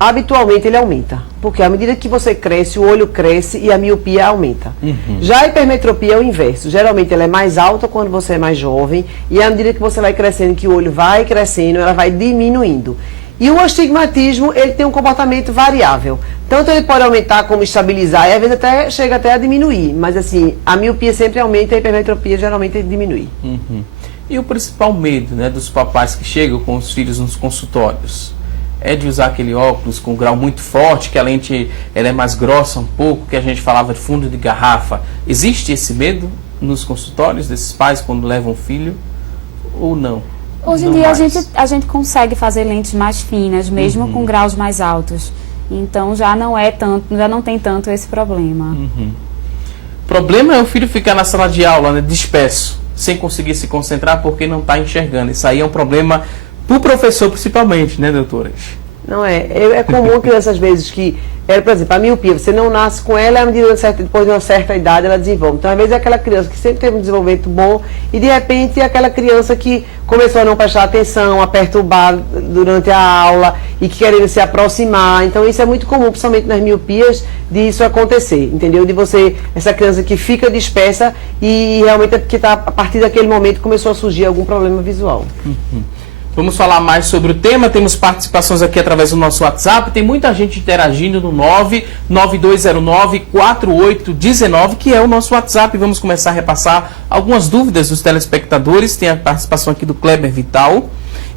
habitualmente ele aumenta, porque à medida que você cresce, o olho cresce e a miopia aumenta. Já a hipermetropia é o inverso, geralmente ela é mais alta quando você é mais jovem e à medida que você vai crescendo, que o olho vai crescendo, ela vai diminuindo. E o astigmatismo, ele tem um comportamento variável, tanto ele pode aumentar como estabilizar e às vezes chega até a diminuir, mas assim, a miopia sempre aumenta e a hipermetropia geralmente diminui. E o principal medo, né, dos papais que chegam com os filhos nos consultórios? É de usar aquele óculos com grau muito forte, que a lente ela é mais grossa um pouco, que a gente falava de fundo de garrafa. Existe esse medo nos consultórios desses pais quando levam o filho ou não? Hoje em dia a gente consegue fazer lentes mais finas, mesmo com graus mais altos. Então já não tem tanto esse problema. O problema é o filho ficar na sala de aula, né, disperso, sem conseguir se concentrar porque não está enxergando. Isso aí é um problema para o professor principalmente, né, doutoras? Não é comum a criança às vezes que, por exemplo, a miopia, você não nasce com ela, depois de uma certa idade ela desenvolve. Então, às vezes é aquela criança que sempre teve um desenvolvimento bom e de repente é aquela criança que começou a não prestar atenção, a perturbar durante a aula e que querendo se aproximar. Então, isso é muito comum, principalmente nas miopias, de isso acontecer, entendeu? De essa criança que fica dispersa e realmente é porque a partir daquele momento começou a surgir algum problema visual. Vamos falar mais sobre o tema, temos participações aqui através do nosso WhatsApp, tem muita gente interagindo no 99209-4819, que é o nosso WhatsApp. Vamos começar a repassar algumas dúvidas dos telespectadores. Tem a participação aqui do Kleber Vital,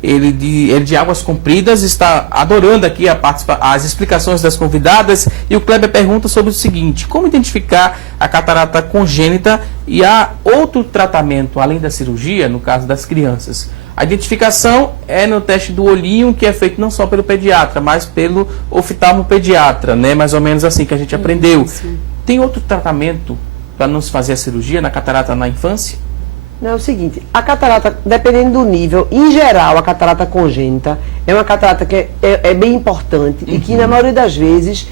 ele de Águas Compridas, está adorando aqui as explicações das convidadas, e o Kleber pergunta sobre o seguinte: como identificar a catarata congênita e há outro tratamento além da cirurgia, no caso das crianças? A identificação é no teste do olhinho, que é feito não só pelo pediatra, mas pelo oftalmopediatra, né? Mais ou menos assim que a gente aprendeu. Tem outro tratamento para não se fazer a cirurgia na catarata na infância? Não, é o seguinte, a catarata, dependendo do nível, em geral, a catarata congênita é uma catarata que é bem importante e que, na maioria das vezes,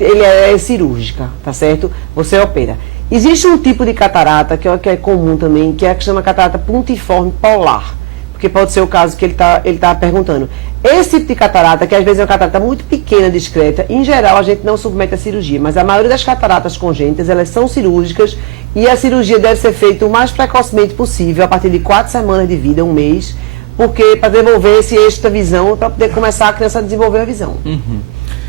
ele é cirúrgica, tá certo? Você opera. Existe um tipo de catarata que é comum também, que é a que chama catarata pontiforme polar, porque pode ser o caso que ele tá perguntando. Esse tipo de catarata, que às vezes é uma catarata muito pequena, discreta, em geral a gente não submete a cirurgia, mas a maioria das cataratas congênitas, elas são cirúrgicas e a cirurgia deve ser feita o mais precocemente possível, a partir de 4 semanas de vida, 1 mês, porque para desenvolver esse eixo da visão, para poder começar a criança a desenvolver a visão.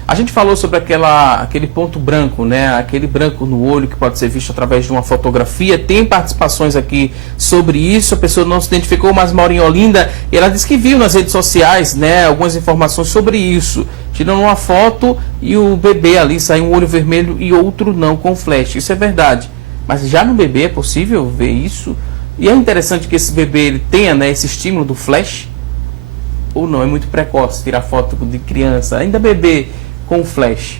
A gente falou sobre aquele ponto branco, né? Aquele branco no olho que pode ser visto através de uma fotografia. Tem participações aqui sobre isso. A pessoa não se identificou, mas mora em Olinda. E ela disse que viu nas redes sociais, né, algumas informações sobre isso. Tirando uma foto e o bebê ali saiu um olho vermelho e outro não, com flash. Isso é verdade. Mas já no bebê é possível ver isso? E é interessante que esse bebê ele tenha, né, esse estímulo do flash? Ou não? É muito precoce tirar foto de criança, ainda bebê, com flash.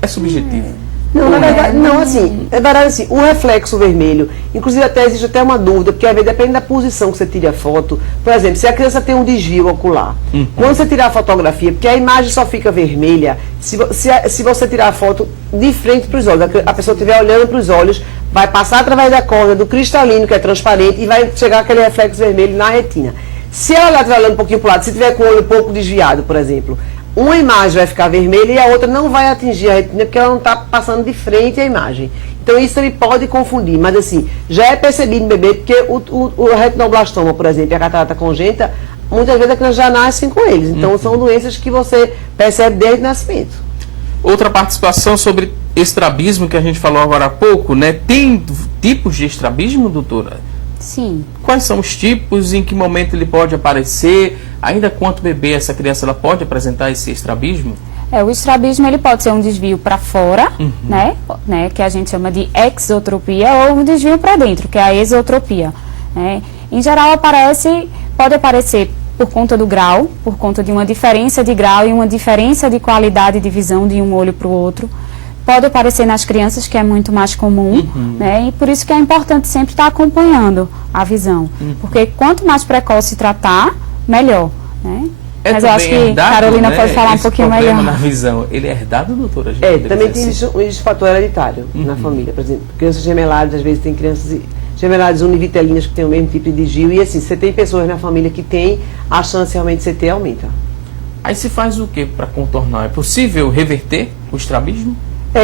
É subjetivo. Não, na verdade, não, assim, é verdade assim, o reflexo vermelho, inclusive existe até uma dúvida, porque às vezes depende da posição que você tira a foto. Por exemplo, se a criança tem um desvio ocular, quando você tirar a fotografia, porque a imagem só fica vermelha se você tirar a foto de frente para os olhos, a pessoa estiver olhando para os olhos, vai passar através da córnea, do cristalino, que é transparente, e vai chegar aquele reflexo vermelho na retina. Se ela estiver olhando um pouquinho para o lado, se tiver com o olho um pouco desviado, por exemplo, uma imagem vai ficar vermelha e a outra não vai atingir a retina porque ela não está passando de frente à imagem. Então isso ele pode confundir, mas assim, já é percebido no bebê porque o retinoblastoma, por exemplo, e a catarata congênita, muitas vezes a criança já nasce com eles. Então são doenças que você percebe desde o nascimento. Outra participação sobre estrabismo que a gente falou agora há pouco, né? Tem tipos de estrabismo, doutora? Sim. Quais são os tipos, em que momento ele pode aparecer? Ainda quanto bebê essa criança ela pode apresentar esse estrabismo? O estrabismo ele pode ser um desvio para fora, né, que a gente chama de exotropia, ou um desvio para dentro, que é a esotropia. Né? Em geral pode aparecer por conta do grau, por conta de uma diferença de grau e uma diferença de qualidade de visão de um olho para o outro. Pode aparecer nas crianças, que é muito mais comum, né? E por isso que é importante sempre estar acompanhando a visão. Porque quanto mais precoce tratar, melhor, né? Mas eu acho que herdado, Carolina, né, pode falar um pouquinho melhor. Na visão, ele é herdado, doutora? Também tem esse fator hereditário na família. Por exemplo, crianças gemeladas, às vezes tem crianças gemeladas univitelinas que têm o mesmo tipo de desvio. E assim, você tem pessoas na família que tem, a chance realmente de CT aumenta. Aí se faz o que para contornar? É possível reverter o estrabismo?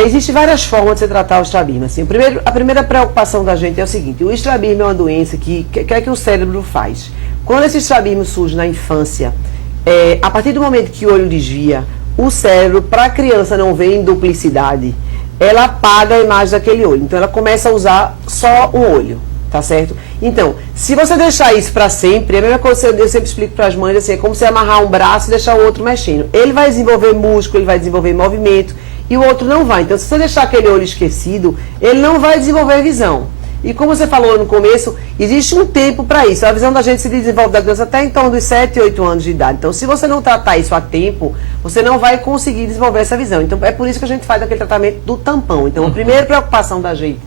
Existem várias formas de você tratar o estrabismo. Assim, a primeira preocupação da gente é o seguinte: o estrabismo é uma doença que o cérebro faz? Quando esse estrabismo surge na infância, a partir do momento que o olho desvia, o cérebro, para a criança não ver em duplicidade, ela apaga a imagem daquele olho. Então ela começa a usar só um olho, tá certo? Então, se você deixar isso para sempre, é a mesma coisa que eu sempre explico para as mães, assim, é como você amarrar um braço e deixar o outro mexendo. Ele vai desenvolver músculo, ele vai desenvolver movimento, e o outro não vai. Então, se você deixar aquele olho esquecido, ele não vai desenvolver visão. E como você falou no começo, existe um tempo para isso. A visão da gente se desenvolve da criança até em torno dos 7, 8 anos de idade. Então, se você não tratar isso a tempo, você não vai conseguir desenvolver essa visão. Então, é por isso que a gente faz aquele tratamento do tampão. Então, a primeira preocupação da gente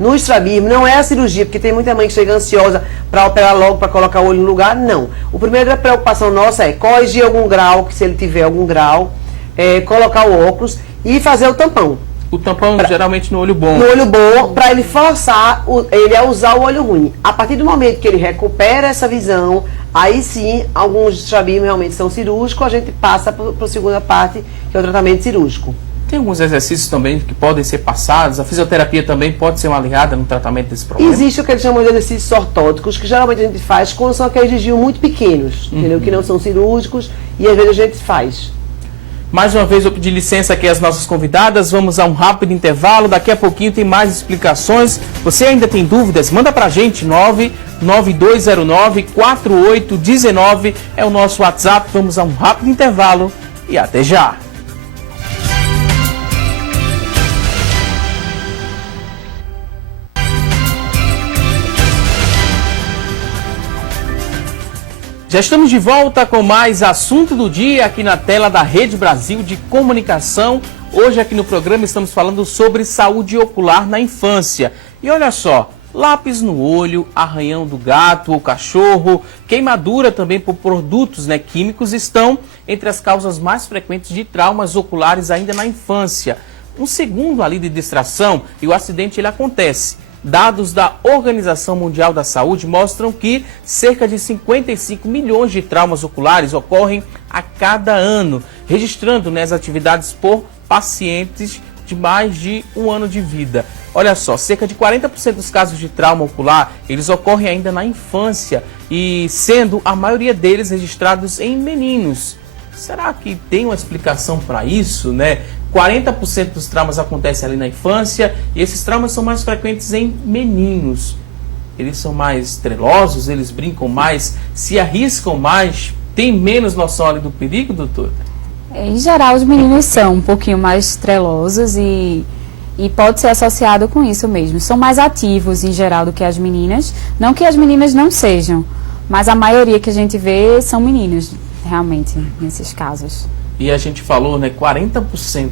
no estrabismo não é a cirurgia, porque tem muita mãe que chega ansiosa para operar logo, para colocar o olho no lugar. Não. A primeira preocupação nossa é corrigir algum grau, que se ele tiver algum grau, colocar o óculos e fazer o tampão. O tampão geralmente no olho bom. No olho bom, para ele forçar ele a usar o olho ruim. A partir do momento que ele recupera essa visão, aí sim, alguns estrabismos realmente são cirúrgicos, a gente passa para a segunda parte, que é o tratamento cirúrgico. Tem alguns exercícios também que podem ser passados, a fisioterapia também pode ser uma aliada no tratamento desse problema? Existe o que eles chamam de exercícios ortóticos, que geralmente a gente faz quando são aqueles desvios muito pequenos, entendeu? Que não são cirúrgicos, e às vezes a gente faz. Mais uma vez eu pedi licença aqui às nossas convidadas, vamos a um rápido intervalo, daqui a pouquinho tem mais explicações. Você ainda tem dúvidas? Manda pra gente, 99209-4819 é o nosso WhatsApp. Vamos a um rápido intervalo e até já! Já estamos de volta com mais assunto do dia aqui na tela da Rede Brasil de Comunicação. Hoje aqui no programa estamos falando sobre saúde ocular na infância. E olha só, lápis no olho, arranhão do gato ou cachorro, queimadura também por produtos químicos estão entre as causas mais frequentes de traumas oculares ainda na infância. um segundo ali de distração e o acidente ele acontece. Dados da Organização Mundial da Saúde mostram que cerca de 55 milhões de traumas oculares ocorrem a cada ano, registrando as atividades por pacientes de mais de um ano de vida. Olha só, cerca de 40% dos casos de trauma ocular, eles ocorrem ainda na infância e sendo a maioria deles registrados em meninos. Será que tem uma explicação para isso, né? 40% dos traumas acontecem ali na infância e esses traumas são mais frequentes em meninos. Eles são mais trelosos, eles brincam mais, se arriscam mais, têm menos noção ali do perigo, doutor? Em geral, os meninos são um pouquinho mais trelosos e pode ser associado com isso mesmo. São mais ativos, em geral, do que as meninas. Não que as meninas não sejam, mas a maioria que a gente vê são meninos, realmente, nesses casos. E a gente falou, né, 40%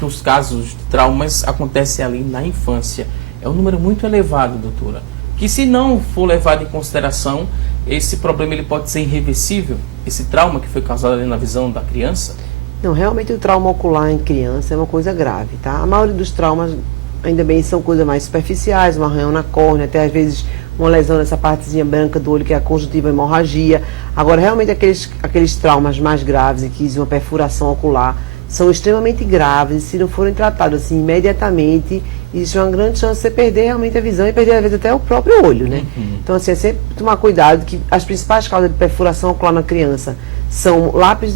dos casos de traumas acontecem ali na infância. É um número muito elevado, doutora. Que se não for levado em consideração, esse problema ele pode ser irreversível? Esse trauma que foi causado ali na visão da criança? Não, realmente o trauma ocular em criança é uma coisa grave, tá? A maioria dos traumas, ainda bem, são coisas mais superficiais, um arranhão na córnea, até às vezes uma lesão nessa partezinha branca do olho, que é a conjuntiva hemorragia. Agora, realmente, aqueles traumas mais graves, que existe uma perfuração ocular, são extremamente graves. Se não forem tratados assim imediatamente, existe uma grande chance de você perder realmente a visão e perder, às vezes, até o próprio olho, né? Então, assim, é sempre tomar cuidado, que as principais causas de perfuração ocular na criança são lápis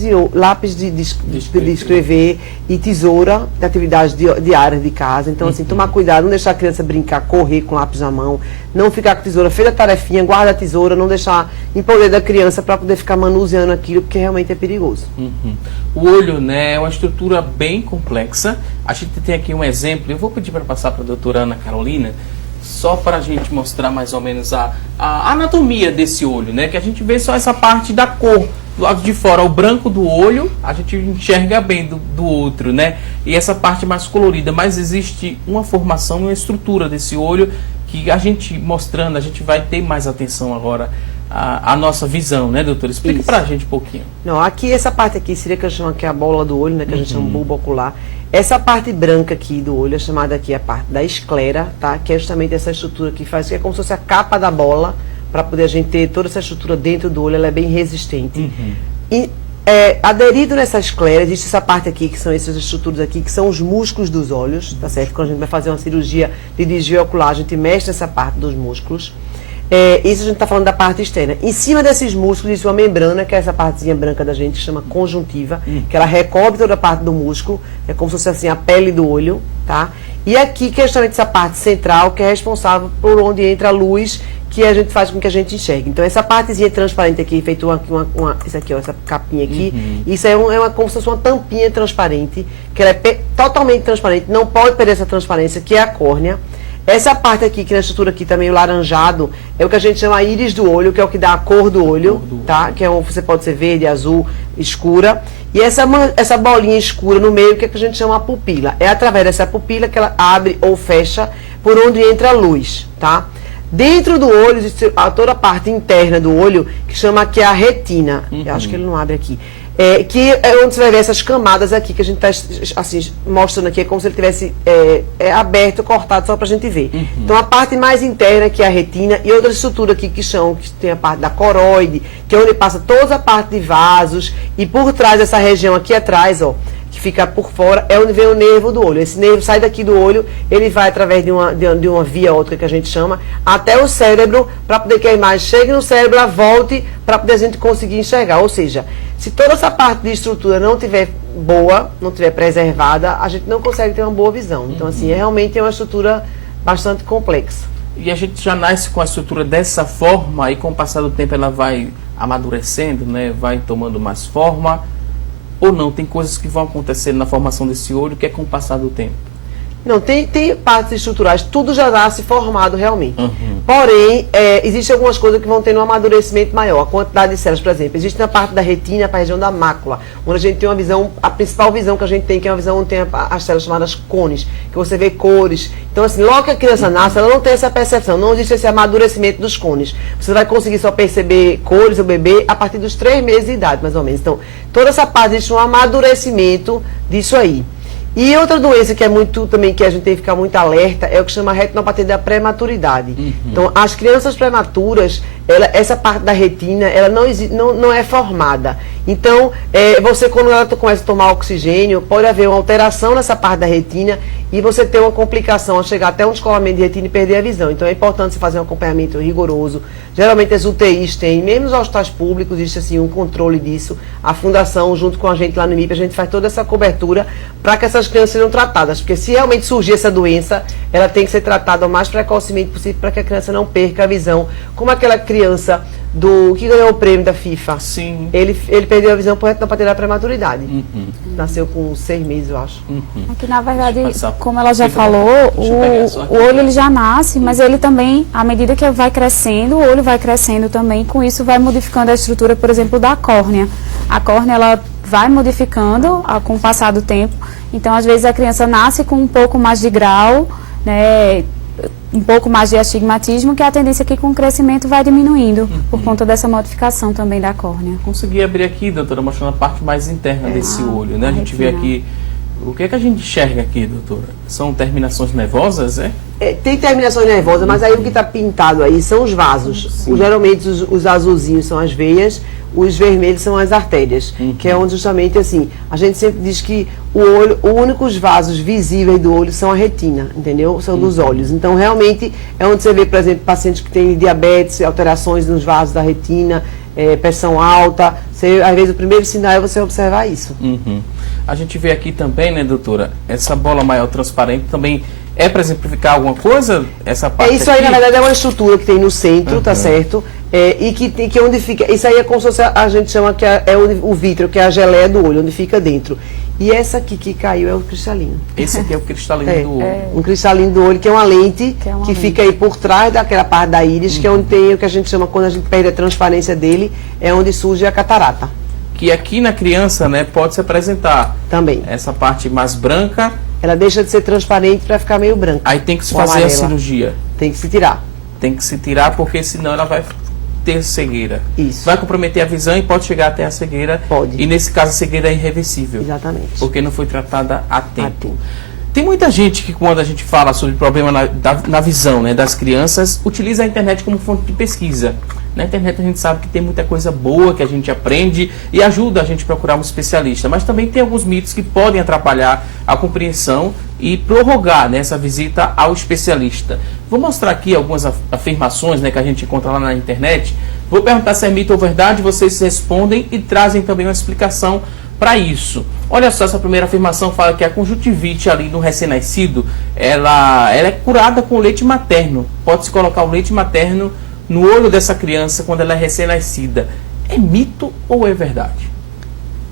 de escrever e tesoura de atividades diárias de casa. Então, assim, tomar cuidado, não deixar a criança brincar, correr com lápis na mão, não ficar com tesoura, fez a tarefinha, guarda a tesoura, não deixar em poder da criança para poder ficar manuseando aquilo, porque realmente é perigoso. O olho, né, é uma estrutura bem complexa. A gente tem aqui um exemplo, eu vou pedir para passar para a doutora Ana Carolina, só para a gente mostrar mais ou menos a anatomia desse olho, né, que a gente vê só essa parte da cor. Do lado de fora, o branco do olho, a gente enxerga bem do outro, né? E essa parte mais colorida, mas existe uma formação, uma estrutura desse olho que a gente mostrando, a gente vai ter mais atenção agora à nossa visão, né, doutor? Explica pra gente um pouquinho. Não, aqui, essa parte aqui seria que eu chamo aqui a bola do olho, né, que a gente chama bulbo ocular. Essa parte branca aqui do olho é chamada aqui a parte da esclera, tá? Que é justamente essa estrutura que faz, que é como se fosse a capa da bola, para poder a gente ter toda essa estrutura dentro do olho, ela é bem resistente. E aderido nessa esclera, existe essa parte aqui, que são essas estruturas aqui, que são os músculos dos olhos, tá certo? Quando a gente vai fazer uma cirurgia de desvio ocular, a gente mexe nessa parte dos músculos. Isso a gente está falando da parte externa. Em cima desses músculos existe uma membrana, que é essa partezinha branca da gente, que chama conjuntiva, que ela recobre toda a parte do músculo, é como se fosse assim a pele do olho, tá? E aqui, que é justamente essa parte central, que é responsável por onde entra a luz, que a gente faz com que a gente enxergue. Então, essa partezinha transparente aqui, feito isso aqui, ó, essa capinha aqui, isso é como se fosse uma tampinha transparente, que ela é totalmente transparente, não pode perder essa transparência, que é a córnea. Essa parte aqui, que na estrutura aqui também, o laranjado, é o que a gente chama íris do olho, que é o que dá a cor do olho, tá? Que você pode ser verde, azul, escura. E essa bolinha escura no meio, que é que a gente chama a pupila. É através dessa pupila que ela abre ou fecha por onde entra a luz, tá? Dentro do olho, existe toda a parte interna do olho, que chama aqui a retina. Eu acho que ele não abre aqui. Que é onde você vai ver essas camadas aqui, que a gente está assim, mostrando aqui, é como se ele tivesse aberto, cortado, só para a gente ver. Então, a parte mais interna, que é a retina, e outra estrutura aqui, que tem a parte da coroide, que é onde passa toda a parte de vasos, e por trás dessa região aqui atrás, ó, que fica por fora, é onde vem o nervo do olho. Esse nervo sai daqui do olho, ele vai através de uma via óptica, que a gente chama, até o cérebro, para poder que a imagem chegue no cérebro, ela volte, para poder a gente conseguir enxergar. Ou seja, se toda essa parte de estrutura não tiver boa, não tiver preservada, a gente não consegue ter uma boa visão. Então, assim, realmente é uma estrutura bastante complexa. E a gente já nasce com a estrutura dessa forma, e com o passar do tempo ela vai amadurecendo, né? Vai tomando mais forma. Ou não, tem coisas que vão acontecer na formação desse olho que é com o passar do tempo? Não, tem partes estruturais, tudo já nasce formado realmente. Porém, existem algumas coisas que vão ter um amadurecimento maior. A quantidade de células, por exemplo, existe na parte da retina, para a região da mácula, onde a gente tem uma visão, a principal visão que a gente tem, que é uma visão onde tem as células chamadas cones, que você vê cores. Então, assim, logo que a criança nasce, ela não tem essa percepção, não existe esse amadurecimento dos cones. Você vai conseguir só perceber cores, o bebê, a partir dos 3 meses de idade, mais ou menos. Então, toda essa parte, existe um amadurecimento disso aí. E outra doença que é muito também, que a gente tem que ficar muito alerta, é o que chama retinopatia da prematuridade. Então, as crianças prematuras, essa parte da retina, ela não é formada. Então, você quando ela começa a tomar oxigênio, pode haver uma alteração nessa parte da retina e você ter uma complicação, a chegar até um descolamento de retina e perder a visão. Então, é importante você fazer um acompanhamento rigoroso. Geralmente, as UTIs têm, mesmo nos hospitais públicos, existe assim, um controle disso. A Fundação, junto com a gente lá no IMIP, a gente faz toda essa cobertura para que essas crianças sejam tratadas. Porque se realmente surgir essa doença, ela tem que ser tratada o mais precocemente possível para que a criança não perca a visão. Como aquela criança que ganhou o prêmio da FIFA. Sim. Ele perdeu a visão por retinopatia da prematuridade. Nasceu com 6 meses, eu acho. Aqui, na verdade, como ela já falou, o olho ele já nasce, mas ele também, à medida que vai crescendo, o olho vai crescendo também, com isso vai modificando a estrutura, por exemplo, da córnea. A córnea, ela vai modificando com o passar do tempo, então às vezes a criança nasce com um pouco mais de grau, né, um pouco mais de astigmatismo, que a tendência é que com o crescimento vai diminuindo, por conta dessa modificação também da córnea. Consegui abrir aqui, doutora, mostrando a parte mais interna desse olho, né? A gente vê aqui, o que é que a gente enxerga aqui, doutora? São terminações nervosas, tem terminações nervosas, mas aí o que está pintado aí são os vasos. Geralmente os azulzinhos são as veias, os vermelhos são as artérias, que é onde justamente assim, a gente sempre diz que os únicos vasos visíveis do olho são a retina, entendeu? São dos olhos. Então, realmente, é onde você vê, por exemplo, pacientes que têm diabetes, alterações nos vasos da retina, pressão alta. Às vezes, o primeiro sinal é você observar isso. A gente vê aqui também, né, doutora, essa bola maior transparente também é para exemplificar alguma coisa? Essa parte isso aí, na verdade, é uma estrutura que tem no centro, tá certo? E que onde fica, isso aí é como se fosse, a gente chama que é o vítreo, que é a geleia do olho, onde fica dentro. E essa aqui que caiu é o cristalino. Esse aqui é o cristalino do olho. Um cristalino do olho, que é uma lente que fica aí por trás daquela parte da íris, que é onde tem o que a gente chama, quando a gente perde a transparência dele, é onde surge a catarata. Que aqui na criança, né, pode se apresentar. Também. Essa parte mais branca. Ela deixa de ser transparente para ficar meio branca. Aí tem que se fazer a cirurgia. Tem que se tirar. Tem que se tirar, porque senão ela vai ter cegueira. Isso. Vai comprometer a visão e pode chegar até a cegueira. Pode. E nesse caso a cegueira é irreversível. Exatamente. Porque não foi tratada a tempo. Tem muita gente que, quando a gente fala sobre problema na visão, né, das crianças, utiliza a internet como fonte de pesquisa. Na internet a gente sabe que tem muita coisa boa que a gente aprende e ajuda a gente a procurar um especialista, mas também tem alguns mitos que podem atrapalhar a compreensão e prorrogar, né, essa visita ao especialista. Vou mostrar aqui algumas afirmações, né, que a gente encontra lá na internet. Vou perguntar se é mito ou verdade, vocês respondem e trazem também uma explicação para isso. Olha só, essa primeira afirmação fala que a conjuntivite ali no recém-nascido, ela é curada com leite materno. Pode-se colocar o leite materno no olho dessa criança quando ela é recém-nascida. É mito ou é verdade?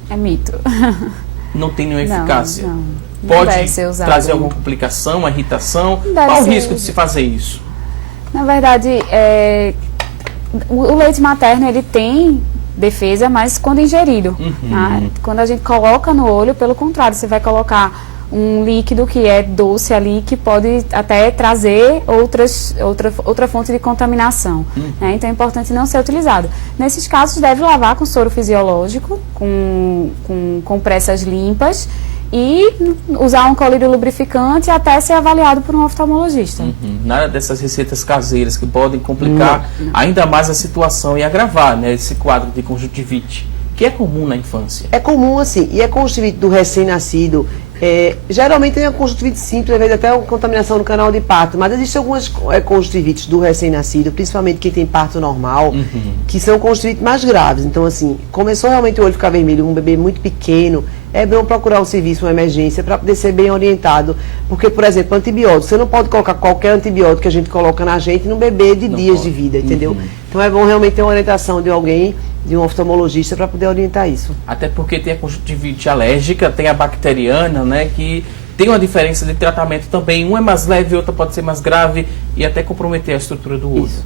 É mito. Não tem nenhuma eficácia? Não pode deve ser usado. Trazer alguma complicação, uma irritação? Deve Qual o ser. risco de se fazer isso? Na verdade, o leite materno ele tem defesa, mas quando ingerido. Tá? Quando a gente coloca no olho, pelo contrário, você vai colocar um líquido que é doce ali, que pode até trazer outra fonte de contaminação. Né? Então é importante não ser utilizado. Nesses casos, deve lavar com soro fisiológico, com compressas limpas, e usar um colírio lubrificante até ser avaliado por um oftalmologista. Nada dessas receitas caseiras que podem complicar ainda mais a situação e agravar, né, esse quadro de conjuntivite, que é comum na infância. É comum, assim, e a conjuntivite do recém-nascido, geralmente tem a conjuntivite simples, às vezes até uma contaminação no canal de parto, mas existem algumas conjuntivites do recém-nascido, principalmente quem tem parto normal, que são conjuntivites mais graves. Então, assim, começou realmente o olho ficar vermelho, um bebê muito pequeno, é bom procurar um serviço, uma emergência, para poder ser bem orientado. Porque, por exemplo, antibiótico, você não pode colocar qualquer antibiótico que a gente coloca na gente num bebê de dias de vida, entendeu? Então é bom realmente ter uma orientação de alguém, de um oftalmologista, para poder orientar isso. Até porque tem a conjuntivite alérgica, tem a bacteriana, né, que tem uma diferença de tratamento também. Um é mais leve, outra pode ser mais grave e até comprometer a estrutura do olho. Isso.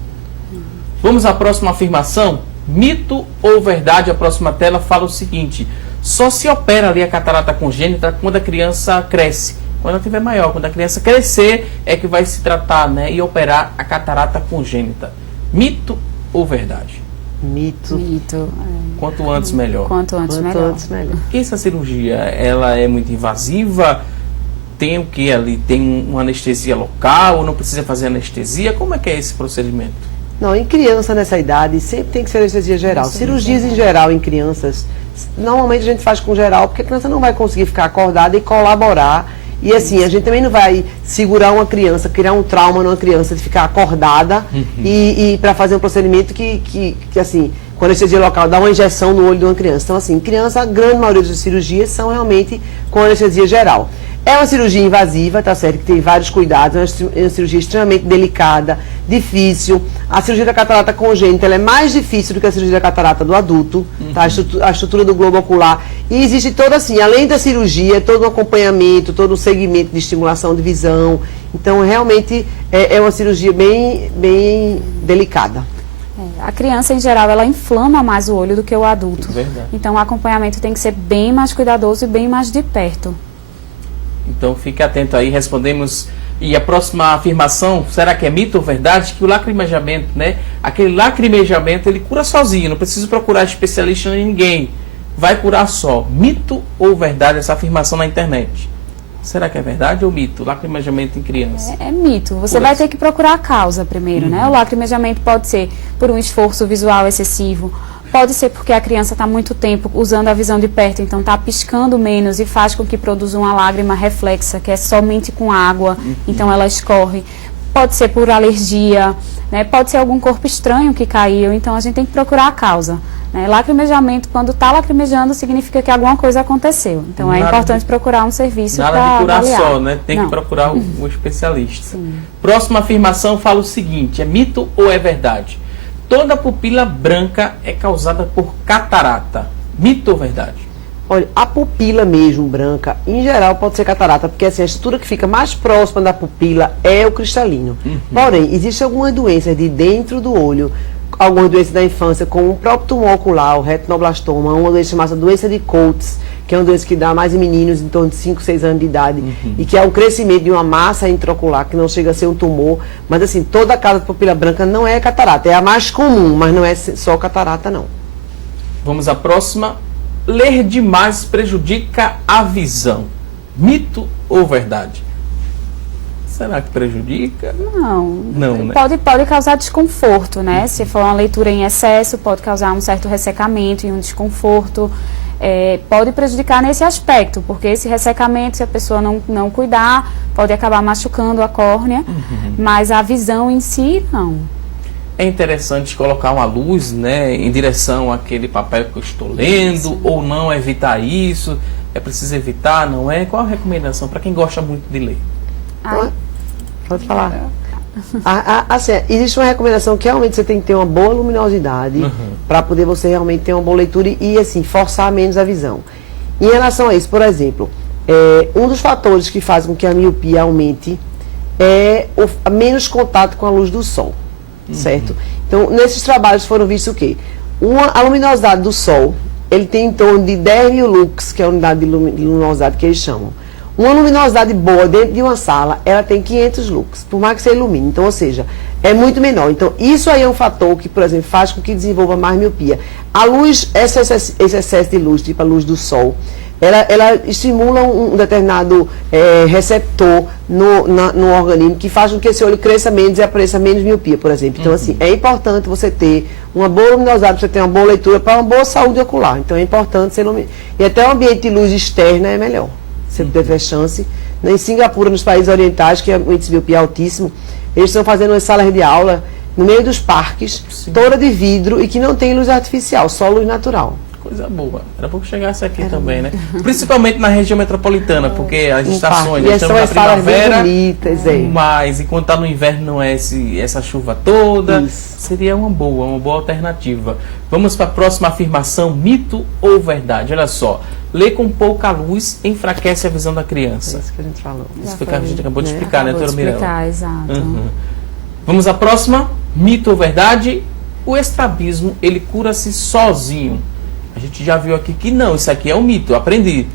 Vamos à próxima afirmação. Mito ou verdade? A próxima tela fala o seguinte: só se opera ali a catarata congênita quando a criança cresce. Quando ela estiver maior, quando a criança crescer, é que vai se tratar, né, e operar a catarata congênita. Mito ou verdade? Mito. Quanto antes, melhor. Quanto antes, melhor. Antes, melhor. Essa cirurgia, ela é muito invasiva? tem o que ali? Tem uma anestesia local ou não precisa fazer anestesia? Como é que é esse procedimento? Não, em criança nessa idade sempre tem que ser anestesia geral. Cirurgias em geral em crianças, normalmente a gente faz com geral, porque a criança não vai conseguir ficar acordada e colaborar. E assim, a gente também não vai segurar uma criança, criar um trauma numa criança de ficar acordada e para fazer um procedimento que assim, com anestesia local, dá uma injeção no olho de uma criança. Então assim, criança, a grande maioria das cirurgias são realmente com anestesia geral. É uma cirurgia invasiva, tá certo? Que tem vários cuidados, é uma cirurgia extremamente delicada, difícil. A cirurgia da catarata congênita ela é mais difícil do que a cirurgia da catarata do adulto, tá? A estrutura do globo ocular. E existe todo assim, além da cirurgia, todo um acompanhamento, todo um segmento de estimulação de visão. Então, realmente, é uma cirurgia bem delicada. A criança, em geral, ela inflama mais o olho do que o adulto. Verdade. Então, o acompanhamento tem que ser bem mais cuidadoso e bem mais de perto. Então fique atento aí, respondemos. E a próxima afirmação, será que é mito ou verdade? Que o lacrimejamento, né? Aquele lacrimejamento, ele cura sozinho, não precisa procurar especialista em ninguém. Vai curar só. Mito ou verdade essa afirmação na internet? Será que é verdade ou mito? Lacrimejamento em criança? É mito. Você vai ter que procurar a causa primeiro, né? O lacrimejamento pode ser por um esforço visual excessivo, pode ser porque a criança está muito tempo usando a visão de perto, então está piscando menos e faz com que produza uma lágrima reflexa, que é somente com água, então ela escorre. Pode ser por alergia, né? Pode ser algum corpo estranho que caiu, então a gente tem que procurar a causa. Né? Lacrimejamento, quando está lacrimejando, significa que alguma coisa aconteceu. Então é importante procurar um serviço para nada de curar avaliar. só, né? Tem que procurar o especialista. Próxima afirmação fala o seguinte, é mito ou é verdade? Toda pupila branca é causada por catarata. Mito ou verdade? Olha, a pupila mesmo branca, em geral, pode ser catarata, porque assim, a estrutura que fica mais próxima da pupila é o cristalino. Porém, existem algumas doenças de dentro do olho, algumas doenças da infância, como o próprio tumor ocular, o retinoblastoma, uma doença chamada doença de Coates, que é uma doença que dá mais em meninos em torno de 5, 6 anos de idade, e que é o crescimento de uma massa intraocular, que não chega a ser um tumor, mas assim, toda a causa de pupila branca não é catarata, é a mais comum, mas não é só catarata, não. Vamos à próxima. Ler demais prejudica a visão. Mito ou verdade? Será que prejudica? Não, né? Pode causar desconforto, né? Se for uma leitura em excesso, pode causar um certo ressecamento e um desconforto. Pode prejudicar nesse aspecto, porque esse ressecamento, se a pessoa não cuidar, pode acabar machucando a córnea, mas a visão em si, não. É interessante colocar uma luz, né, em direção àquele papel que eu estou lendo, ou não evitar isso? É preciso evitar, não é? Qual a recomendação para quem gosta muito de ler? Pode falar. Assim, existe uma recomendação que realmente você tem que ter uma boa luminosidade para poder você realmente ter uma boa leitura e assim, forçar menos a visão. Em relação a isso, por exemplo, um dos fatores que faz com que a miopia aumente é o menos contato com a luz do sol, certo? Então, nesses trabalhos foram vistos o quê? A luminosidade do sol, ele tem em torno de 10.000 lux, que é a unidade de luminosidade que eles chamam. Uma luminosidade boa dentro de uma sala, ela tem 500 lux, por mais que você ilumine. Então, ou seja, é muito menor. Então, isso aí é um fator que, por exemplo, faz com que desenvolva mais miopia. A luz, esse excesso de luz, tipo a luz do sol, ela estimula um determinado receptor no organismo que faz com que esse olho cresça menos e apareça menos miopia, por exemplo. Então, assim, é importante você ter uma boa luminosidade, para você ter uma boa leitura, para uma boa saúde ocular. Então, é importante você iluminar. E até o ambiente de luz externa é melhor. Se tiver chance. Em Singapura, nos países orientais, que o índice de miopia é altíssimo, eles estão fazendo umas salas de aula no meio dos parques, toda de vidro e que não tem luz artificial, só luz natural. Coisa boa. Era bom que chegasse aqui também, né? Principalmente na região metropolitana, porque as estações, já estamos na primavera, bonitas, mas enquanto está no inverno não é essa chuva toda, seria uma boa alternativa. Vamos para a próxima afirmação, mito ou verdade? Olha só, ler com pouca luz enfraquece a visão da criança. É isso que a gente falou. Isso foi que a gente acabou de explicar, né, doutora Mirella? Exato. Vamos à próxima, mito ou verdade? O estrabismo, ele cura-se sozinho. A gente já viu aqui que não, isso aqui é um mito, eu aprendi.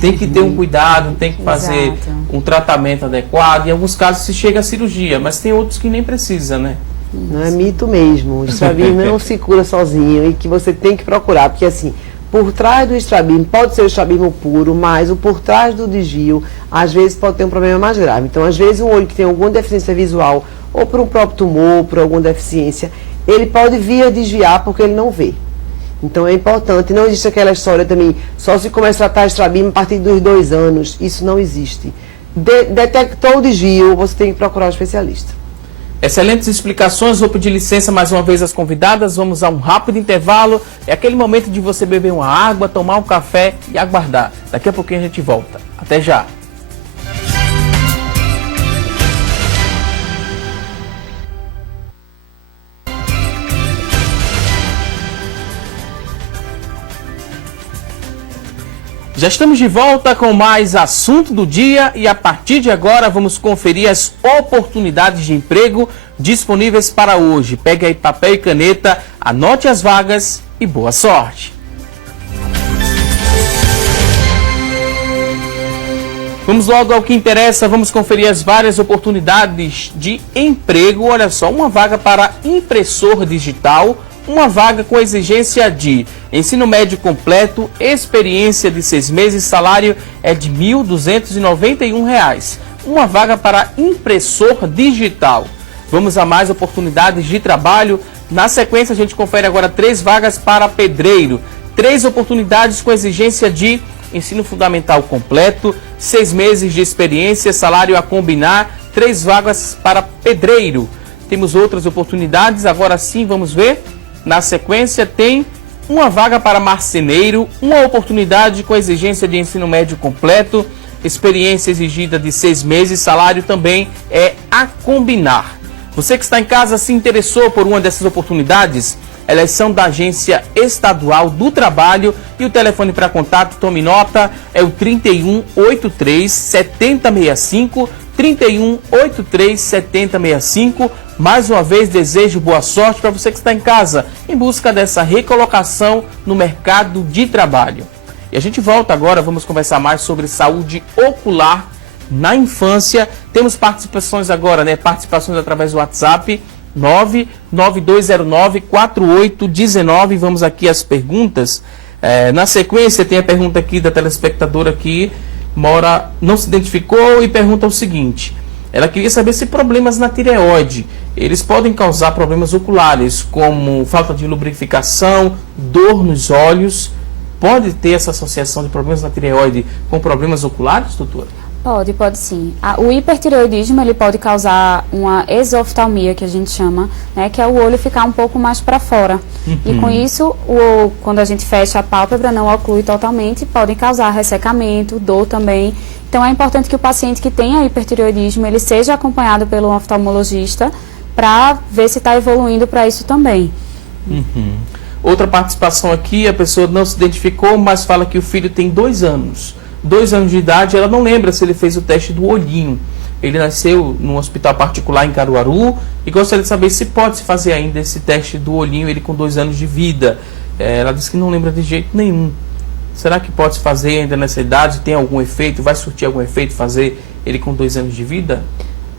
Tem que ter um cuidado, tem que fazer um tratamento adequado. Em alguns casos se chega à cirurgia, mas tem outros que nem precisa, né? Não é mito mesmo. O estrabismo não se cura sozinho e que você tem que procurar, porque assim, por trás do estrabismo, pode ser o estrabismo puro, mas o por trás do desvio, às vezes pode ter um problema mais grave. Então, às vezes, um olho que tem alguma deficiência visual, ou por um próprio tumor, por alguma deficiência, ele pode vir a desviar porque ele não vê. Então, é importante. Não existe aquela história também, só se começa a tratar estrabismo a partir dos 2 anos. Isso não existe. Detectou o desvio, você tem que procurar um especialista. Excelentes explicações, vou pedir licença mais uma vez às convidadas, vamos a um rápido intervalo, é aquele momento de você beber uma água, tomar um café e aguardar. Daqui a pouquinho a gente volta. Até já! Já estamos de volta com mais assunto do dia e a partir de agora vamos conferir as oportunidades de emprego disponíveis para hoje. Pegue aí papel e caneta, anote as vagas e boa sorte! Vamos logo ao que interessa, vamos conferir as várias oportunidades de emprego. Olha só, uma vaga para impressor digital, uma vaga com exigência de ensino médio completo, experiência de 6 meses, salário é de R$ 1.291. Uma vaga para impressor digital. Vamos a mais oportunidades de trabalho. Na sequência, a gente confere agora 3 vagas para pedreiro. 3 oportunidades com exigência de ensino fundamental completo, 6 meses de experiência, salário a combinar, 3 vagas para pedreiro. Temos outras oportunidades, agora sim, vamos ver. Na sequência, tem uma vaga para marceneiro, uma oportunidade com exigência de ensino médio completo, experiência exigida de 6 meses, salário também é a combinar. Você que está em casa se interessou por uma dessas oportunidades? Elas são da Agência Estadual do Trabalho e o telefone para contato, tome nota, é o 3183 7065, 3183 7065. Mais uma vez, desejo boa sorte para você que está em casa em busca dessa recolocação no mercado de trabalho. E a gente volta agora, vamos conversar mais sobre saúde ocular na infância. Temos participações agora, né? Participações através do WhatsApp 99209-4819. Vamos aqui às perguntas. Na sequência, tem a pergunta aqui da telespectadora que não se identificou e pergunta o seguinte. Ela queria saber se problemas na tireoide, eles podem causar problemas oculares, como falta de lubrificação, dor nos olhos. Pode ter essa associação de problemas na tireoide com problemas oculares, doutora? Pode sim. O hipertireoidismo ele pode causar uma exoftalmia, que a gente chama, né, que é o olho ficar um pouco mais para fora. E com isso, quando a gente fecha a pálpebra, não oclui totalmente, pode causar ressecamento, dor também. Então é importante que o paciente que tenha hipertireoidismo, ele seja acompanhado pelo oftalmologista para ver se está evoluindo para isso também. Outra participação aqui, a pessoa não se identificou, mas fala que o filho tem 2 anos. 2 anos de idade, ela não lembra se ele fez o teste do olhinho. Ele nasceu num hospital particular em Caruaru e gostaria de saber se pode se fazer ainda esse teste do olhinho, ele com 2 anos de vida. Ela disse que não lembra de jeito nenhum. Será que pode se fazer ainda nessa idade? Tem algum efeito? Vai surtir algum efeito fazer ele com 2 anos de vida?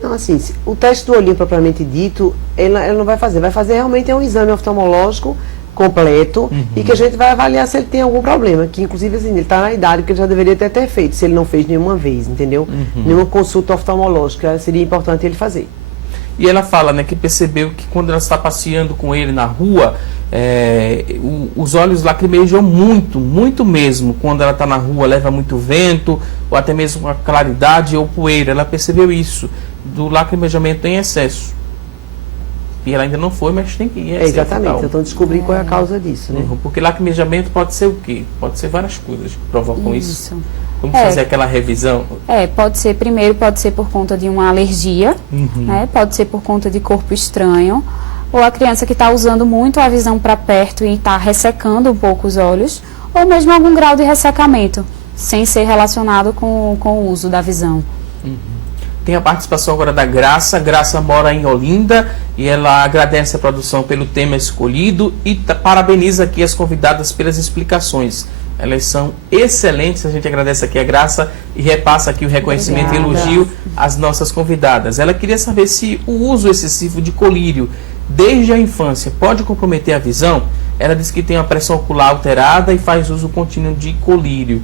Não, assim, o teste do olhinho propriamente dito, ela não vai fazer. Vai fazer realmente um exame oftalmológico completo e que a gente vai avaliar se ele tem algum problema, que inclusive assim, ele está na idade que ele já deveria ter feito, se ele não fez nenhuma vez, entendeu? Nenhuma consulta oftalmológica, seria importante ele fazer. E ela fala, né, que percebeu que quando ela está passeando com ele na rua, os olhos lacrimejam muito mesmo. Quando ela está na rua, leva muito vento, ou até mesmo a claridade ou poeira. Ela percebeu isso, do lacrimejamento em excesso. E ela ainda não foi, mas tem que ir. Exatamente, então descobrir qual é a causa disso, né? Porque lacrimejamento pode ser o quê? Pode ser várias coisas que provocam isso. Vamos fazer aquela revisão? Pode ser por conta de uma alergia, né? Pode ser por conta de corpo estranho, ou a criança que está usando muito a visão para perto e está ressecando um pouco os olhos, ou mesmo algum grau de ressecamento, sem ser relacionado com o uso da visão. Tem a participação agora da Graça. Graça mora em Olinda e ela agradece a produção pelo tema escolhido e parabeniza aqui as convidadas pelas explicações. Elas são excelentes, a gente agradece aqui a Graça e repassa aqui o reconhecimento e elogio às nossas convidadas. Ela queria saber se o uso excessivo de colírio desde a infância pode comprometer a visão. ela diz que tem uma pressão ocular alterada e faz uso contínuo de colírio.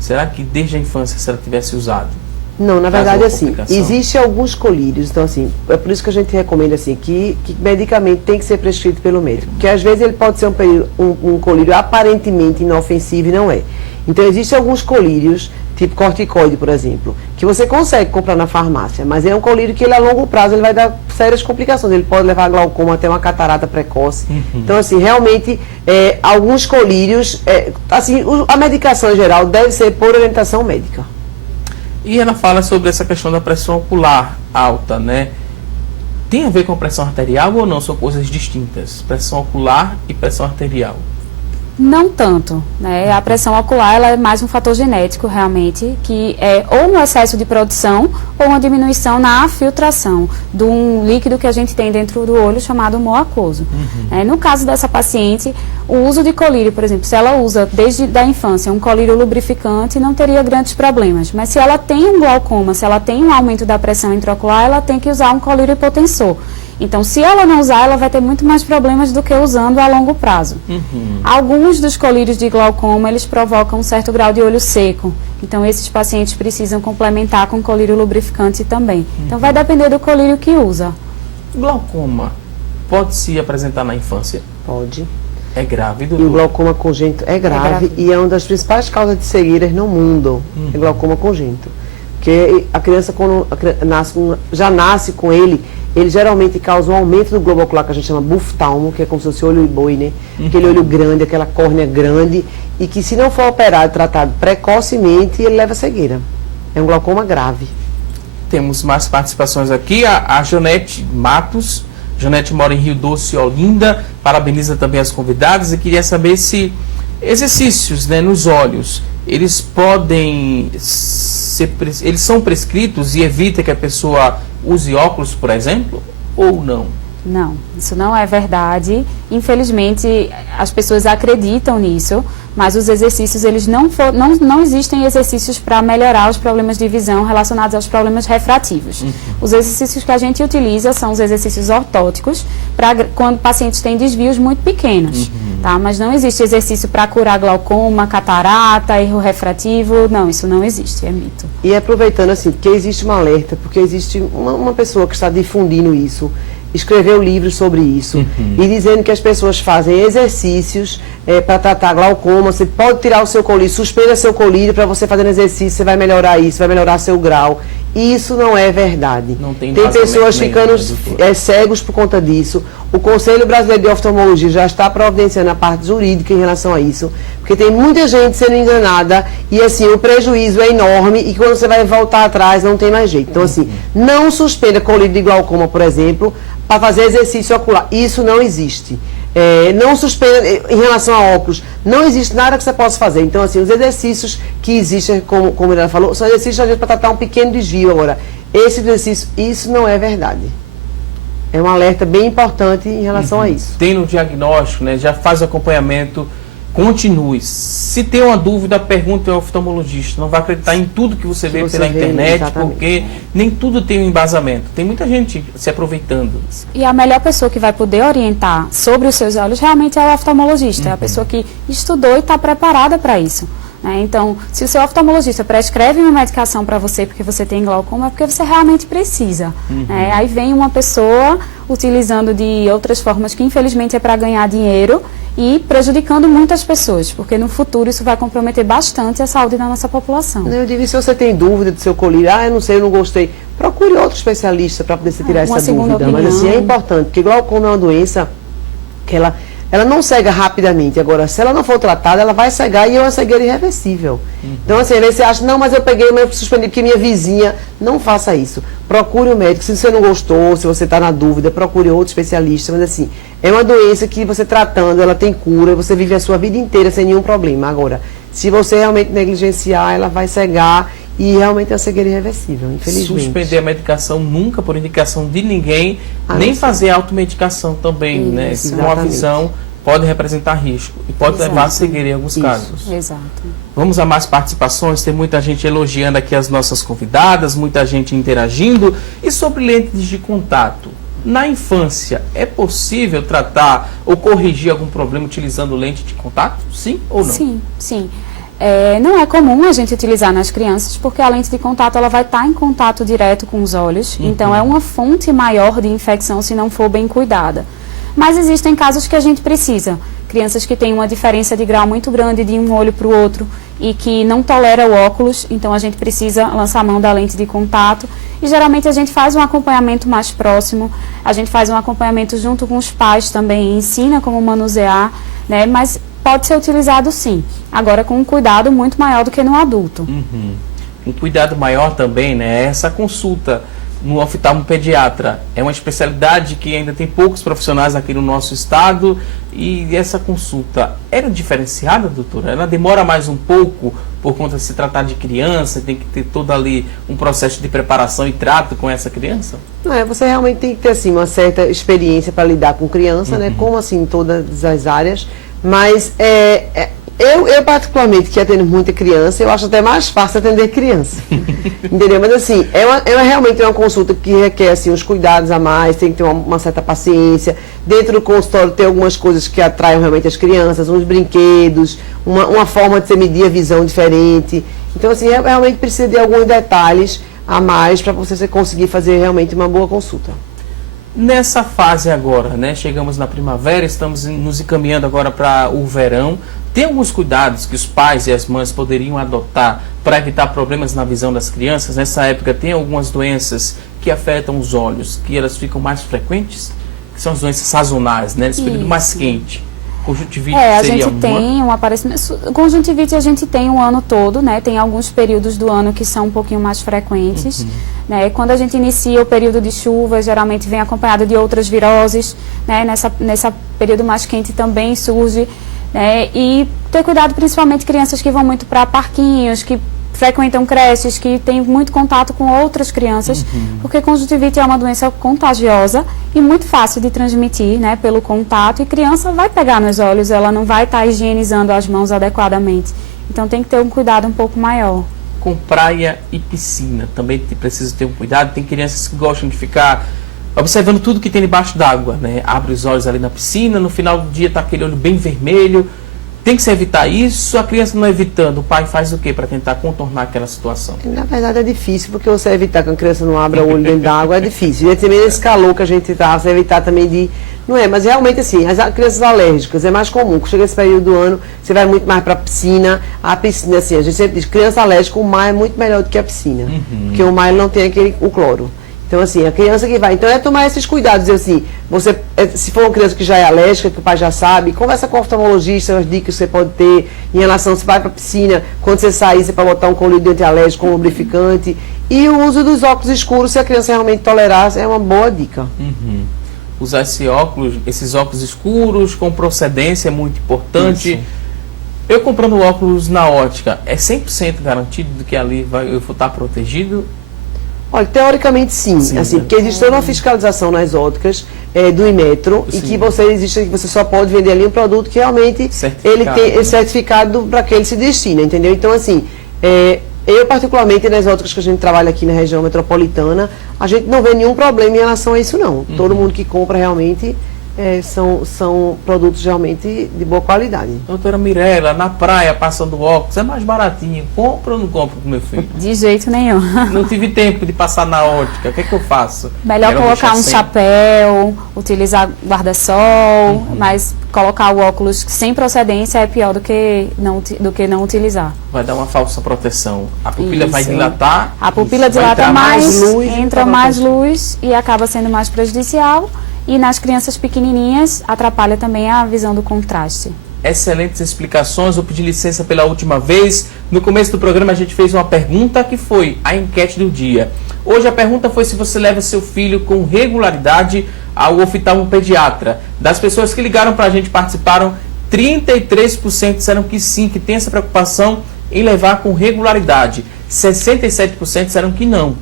Será que desde a infância, se ela tivesse usado? Não, na verdade, assim, complicação? existe alguns colírios, então assim, é por isso que a gente recomenda assim, que medicamento tem que ser prescrito pelo médico, porque às vezes ele pode ser um colírio aparentemente inofensivo e não é. Então existem alguns colírios, tipo corticoide, por exemplo, que você consegue comprar na farmácia, mas é um colírio que ele, a longo prazo ele vai dar sérias complicações, ele pode levar a glaucoma até uma catarata precoce. Então assim, realmente, alguns colírios, assim, a medicação em geral deve ser por orientação médica. E ela fala sobre essa questão da pressão ocular alta, né? Tem a ver com a pressão arterial ou não? São coisas distintas, pressão ocular e pressão arterial. Não tanto, né? A pressão ocular ela é mais um fator genético realmente, que é ou um excesso de produção ou uma diminuição na filtração de um líquido que a gente tem dentro do olho chamado humor aquoso. No caso dessa paciente, o uso de colírio, por exemplo, se ela usa desde a infância um colírio lubrificante, não teria grandes problemas. Mas se ela tem um glaucoma, se ela tem um aumento da pressão intraocular, ela tem que usar um colírio hipotensor. Então, se ela não usar, ela vai ter muito mais problemas do que usando a longo prazo. Alguns dos colírios de glaucoma, eles provocam um certo grau de olho seco. Então, esses pacientes precisam complementar com colírio lubrificante também. Então, vai depender do colírio que usa. Glaucoma pode se apresentar na infância? Pode. É grave, E o doutor? glaucoma congênito é grave e é uma das principais causas de cegueiras no mundo, é glaucoma congênito. Porque a criança, quando já nasce com ele geralmente causa um aumento do globo ocular, que a gente chama buftalmo, que é como se fosse olho de boi, né? Aquele olho grande, aquela córnea grande, e que se não for operado, tratado precocemente, ele leva a cegueira. É um glaucoma grave. Temos mais participações aqui. A Janete Matos. Janete mora em Rio Doce, Olinda. Parabeniza também as convidadas e queria saber se exercícios, né, nos olhos, eles podem ser, eles são prescritos e evita que a pessoa use óculos, por exemplo, ou não? Não, isso não é verdade. Infelizmente, as pessoas acreditam nisso, mas os exercícios, eles não existem exercícios para melhorar os problemas de visão relacionados aos problemas refrativos. Os exercícios que a gente utiliza são os exercícios ortóticos, para quando pacientes têm desvios muito pequenos, tá? Mas não existe exercício para curar glaucoma, catarata, erro refrativo, não, isso não existe, é mito. E aproveitando assim, porque existe um alerta, porque existe uma pessoa que está difundindo isso, escreveu livros sobre isso e dizendo que as pessoas fazem exercícios para tratar glaucoma. Você pode tirar o seu colírio, suspenda seu colírio, para você fazendo exercício, você vai melhorar isso, vai melhorar seu grau. Isso não é verdade. Não tem pessoas nenhum, ficando né, cegos por conta disso. O Conselho Brasileiro de Oftalmologia já está providenciando a parte jurídica em relação a isso, porque tem muita gente sendo enganada e assim, o prejuízo é enorme e quando você vai voltar atrás não tem mais jeito. Então assim, não suspenda colírio de glaucoma, por exemplo, para fazer exercício ocular. Isso não existe. Não suspenda em relação a óculos. Não existe nada que você possa fazer. Então, assim, os exercícios que existem, como ela falou, são exercícios, às vezes, para tratar um pequeno desvio. Agora, esse exercício, isso não é verdade. É um alerta bem importante em relação a isso. Tem no diagnóstico, né? Já faz o acompanhamento. Continue. Se tem uma dúvida, pergunte ao oftalmologista. Não vai acreditar em tudo que você vê pela internet, exatamente, porque nem tudo tem um embasamento. Tem muita gente se aproveitando. E a melhor pessoa que vai poder orientar sobre os seus olhos realmente é o oftalmologista. É a pessoa que estudou e está preparada para isso. Então, se o seu oftalmologista prescreve uma medicação para você porque você tem glaucoma, é porque você realmente precisa. Aí vem uma pessoa utilizando de outras formas que infelizmente é para ganhar dinheiro e prejudicando muitas pessoas, porque no futuro isso vai comprometer bastante a saúde da nossa população. Eu digo, se você tem dúvida do seu colírio, eu não sei, eu não gostei, procure outro especialista para poder se tirar essa dúvida. Opinião. Mas assim, é importante, porque glaucoma é uma doença que ela não cega rapidamente. Agora, se ela não for tratada, ela vai cegar e é uma cegueira irreversível. Então, assim, às vezes você acha, não, mas eu peguei, mas eu suspendi porque minha vizinha. Não faça isso. Procure um médico. Se você não gostou, se você está na dúvida, procure outro especialista. Mas, assim, é uma doença que você tratando, ela tem cura, você vive a sua vida inteira sem nenhum problema. Agora, se você realmente negligenciar, ela vai cegar e realmente é uma cegueira irreversível, infelizmente. Suspender a medicação nunca por indicação de ninguém, nem fazer automedicação também, né? Se uma visão pode representar risco e pode levar a cegueira em alguns casos. Exato. Vamos a mais participações, tem muita gente elogiando aqui as nossas convidadas, muita gente interagindo. E sobre lentes de contato, Na infância, é possível tratar ou corrigir algum problema utilizando lente de contato? Sim ou não? Sim, sim. Não é comum a gente utilizar nas crianças, porque a lente de contato ela vai estar em contato direto com os olhos, então é uma fonte maior de infecção se não for bem cuidada. Mas existem casos que a gente precisa. Crianças que têm uma diferença de grau muito grande de um olho para o outro e que não tolera o óculos, então a gente precisa lançar a mão da lente de contato. E geralmente a gente faz um acompanhamento mais próximo, a gente faz um acompanhamento junto com os pais também, ensina como manusear, né? Mas pode ser utilizado sim, agora com um cuidado muito maior do que no adulto. Um cuidado maior também, né? Essa consulta no oftalmopediatra é uma especialidade que ainda tem poucos profissionais aqui no nosso estado, e essa consulta era diferenciada, doutora? Ela demora mais um pouco por conta de se tratar de criança, tem que ter todo ali um processo de preparação e trato com essa criança? Não, você realmente tem que ter assim, uma certa experiência para lidar com criança, né? Como assim em todas as áreas, mas eu particularmente, que atendo muita criança, eu acho até mais fácil atender criança. Entendeu? Mas assim, realmente uma consulta que requer assim, uns cuidados a mais, tem que ter uma certa paciência. Dentro do consultório tem algumas coisas que atraem realmente as crianças, uns brinquedos, uma forma de você medir a visão diferente. Então assim, realmente precisa de alguns detalhes a mais para você conseguir fazer realmente uma boa consulta. Nessa fase agora, né? Chegamos na primavera, estamos nos encaminhando agora para o verão. Tem alguns cuidados que os pais e as mães poderiam adotar para evitar problemas na visão das crianças? Nessa época tem algumas doenças que afetam os olhos, que elas ficam mais frequentes, que são as doenças sazonais, né? Nesse período mais quente. Conjuntivite a seria gente tem um aparecimento. Conjuntivite a gente tem o ano todo, né? Tem alguns períodos do ano que são um pouquinho mais frequentes. Né? Quando a gente inicia o período de chuva, geralmente vem acompanhado de outras viroses, né? Nessa período mais quente também surge. Né? E ter cuidado principalmente crianças que vão muito para parquinhos, que frequentam creches, que têm muito contato com outras crianças, porque conjuntivite é uma doença contagiosa e muito fácil de transmitir, né, pelo contato, e criança vai pegar nos olhos, ela não vai estar higienizando as mãos adequadamente. Então tem que ter um cuidado um pouco maior. Com praia e piscina, também precisa ter um cuidado. Tem crianças que gostam de ficar observando tudo que tem debaixo d'água, né? Abre os olhos ali na piscina, no final do dia está aquele olho bem vermelho. Tem que se evitar isso. A criança não evitando, o pai faz o quê para tentar contornar aquela situação? Na verdade é difícil, porque você evitar que a criança não abra o olho dentro da água é difícil. E também esse calor que a gente está, você evitar também de... Não é, mas realmente assim, as crianças alérgicas é mais comum. Quando chega esse período do ano, você vai muito mais para a piscina. A piscina, assim, a gente sempre diz, criança alérgica, o mar é muito melhor do que a piscina. Porque o mar ele não tem o cloro. Então, assim, a criança que vai... Então, é tomar esses cuidados. Dizer assim, se for uma criança que já é alérgica, que o pai já sabe, conversa com o oftalmologista, as dicas que você pode ter em relação, se vai para a piscina, quando você sair, você pode botar um colírio antialérgico com um lubrificante. E o uso dos óculos escuros, se a criança realmente tolerar, é uma boa dica. Usar esses óculos escuros com procedência é muito importante. Isso. Eu comprando óculos na ótica, é 100% garantido de que ali eu vou estar protegido? Olha, teoricamente sim, assim, porque existe toda uma fiscalização nas óticas do Inmetro, e que você só pode vender ali um produto que realmente ele tem certificado para que ele se destina, entendeu? Então, assim, eu particularmente nas óticas que a gente trabalha aqui na região metropolitana, a gente não vê nenhum problema em relação a isso não. Todo mundo que compra realmente são produtos realmente de boa qualidade. Doutora Mirella, na praia, passando óculos, é mais baratinho. Compra ou não compra com meu filho? De jeito nenhum. Não tive tempo de passar na ótica. O que é que eu faço? Melhor colocar um chapéu, utilizar guarda-sol, mas colocar o óculos sem procedência é pior do que não utilizar. Vai dar uma falsa proteção. A pupila vai dilatar. A pupila dilata mais, entra mais luz e acaba sendo mais prejudicial. E nas crianças pequenininhas, atrapalha também a visão do contraste. Excelentes explicações. Vou pedir licença pela última vez. No começo do programa a gente fez uma pergunta que foi a enquete do dia. Hoje a pergunta foi se você leva seu filho com regularidade ao oftalmopediatra. Das pessoas que ligaram para a gente, participaram, 33% disseram que sim, que tem essa preocupação em levar com regularidade. 67% disseram que não.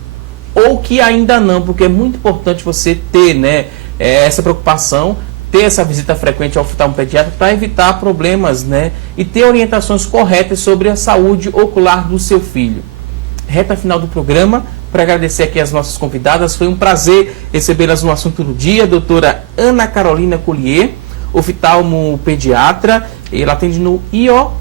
Ou que ainda não, porque é muito importante você ter, né, essa preocupação, ter essa visita frequente ao oftalmopediatra para evitar problemas, né, e ter orientações corretas sobre a saúde ocular do seu filho. Reta final do programa, para agradecer aqui as nossas convidadas. Foi um prazer recebê-las no Assunto do Dia, doutora Ana Carolina Collier, oftalmopediatra. Ela atende no IOR,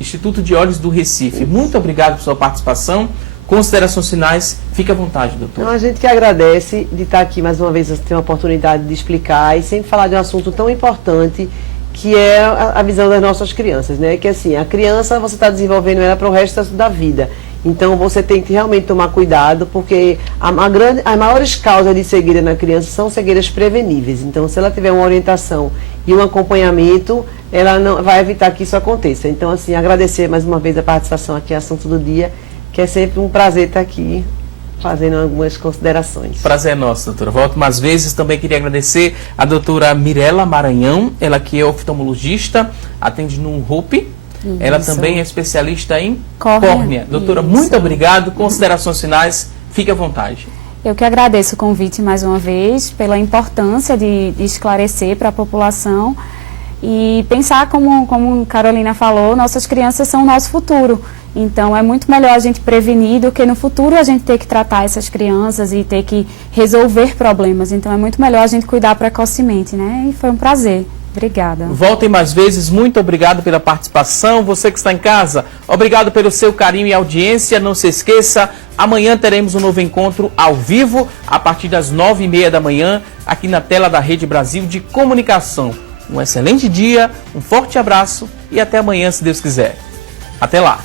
Instituto de Olhos do Recife. Muito obrigado por sua participação. Considerações finais, fique à vontade, doutor. Então, a gente que agradece de estar aqui mais uma vez, ter uma oportunidade de explicar e sempre falar de um assunto tão importante que é a visão das nossas crianças, né? Que assim, a criança, você está desenvolvendo ela para o resto da vida. Então, você tem que realmente tomar cuidado, porque as maiores causas de cegueira na criança são cegueiras preveníveis. Então, se ela tiver uma orientação e um acompanhamento, ela não vai evitar que isso aconteça. Então, assim, agradecer mais uma vez a participação aqui, Assunto do Dia, que é sempre um prazer estar aqui fazendo algumas considerações. Prazer é nosso, doutora. Volto mais vezes. Também queria agradecer a doutora Mirela Maranhão, ela que é oftalmologista, atende no RUP. Ela também é especialista em córnea. Doutora, muito obrigado. Considerações finais, fique à vontade. Eu que agradeço o convite mais uma vez, pela importância de esclarecer para a população e pensar, como Carolina falou, nossas crianças são o nosso futuro. Então, é muito melhor a gente prevenir do que no futuro a gente ter que tratar essas crianças e ter que resolver problemas. Então, é muito melhor a gente cuidar precocemente, né? E foi um prazer. Obrigada. Voltem mais vezes. Muito obrigado pela participação. Você que está em casa, obrigado pelo seu carinho e audiência. Não se esqueça, amanhã teremos um novo encontro ao vivo, a partir das 9h30 da manhã, aqui na tela da Rede Brasil de Comunicação. Um excelente dia, um forte abraço e até amanhã, se Deus quiser. Até lá!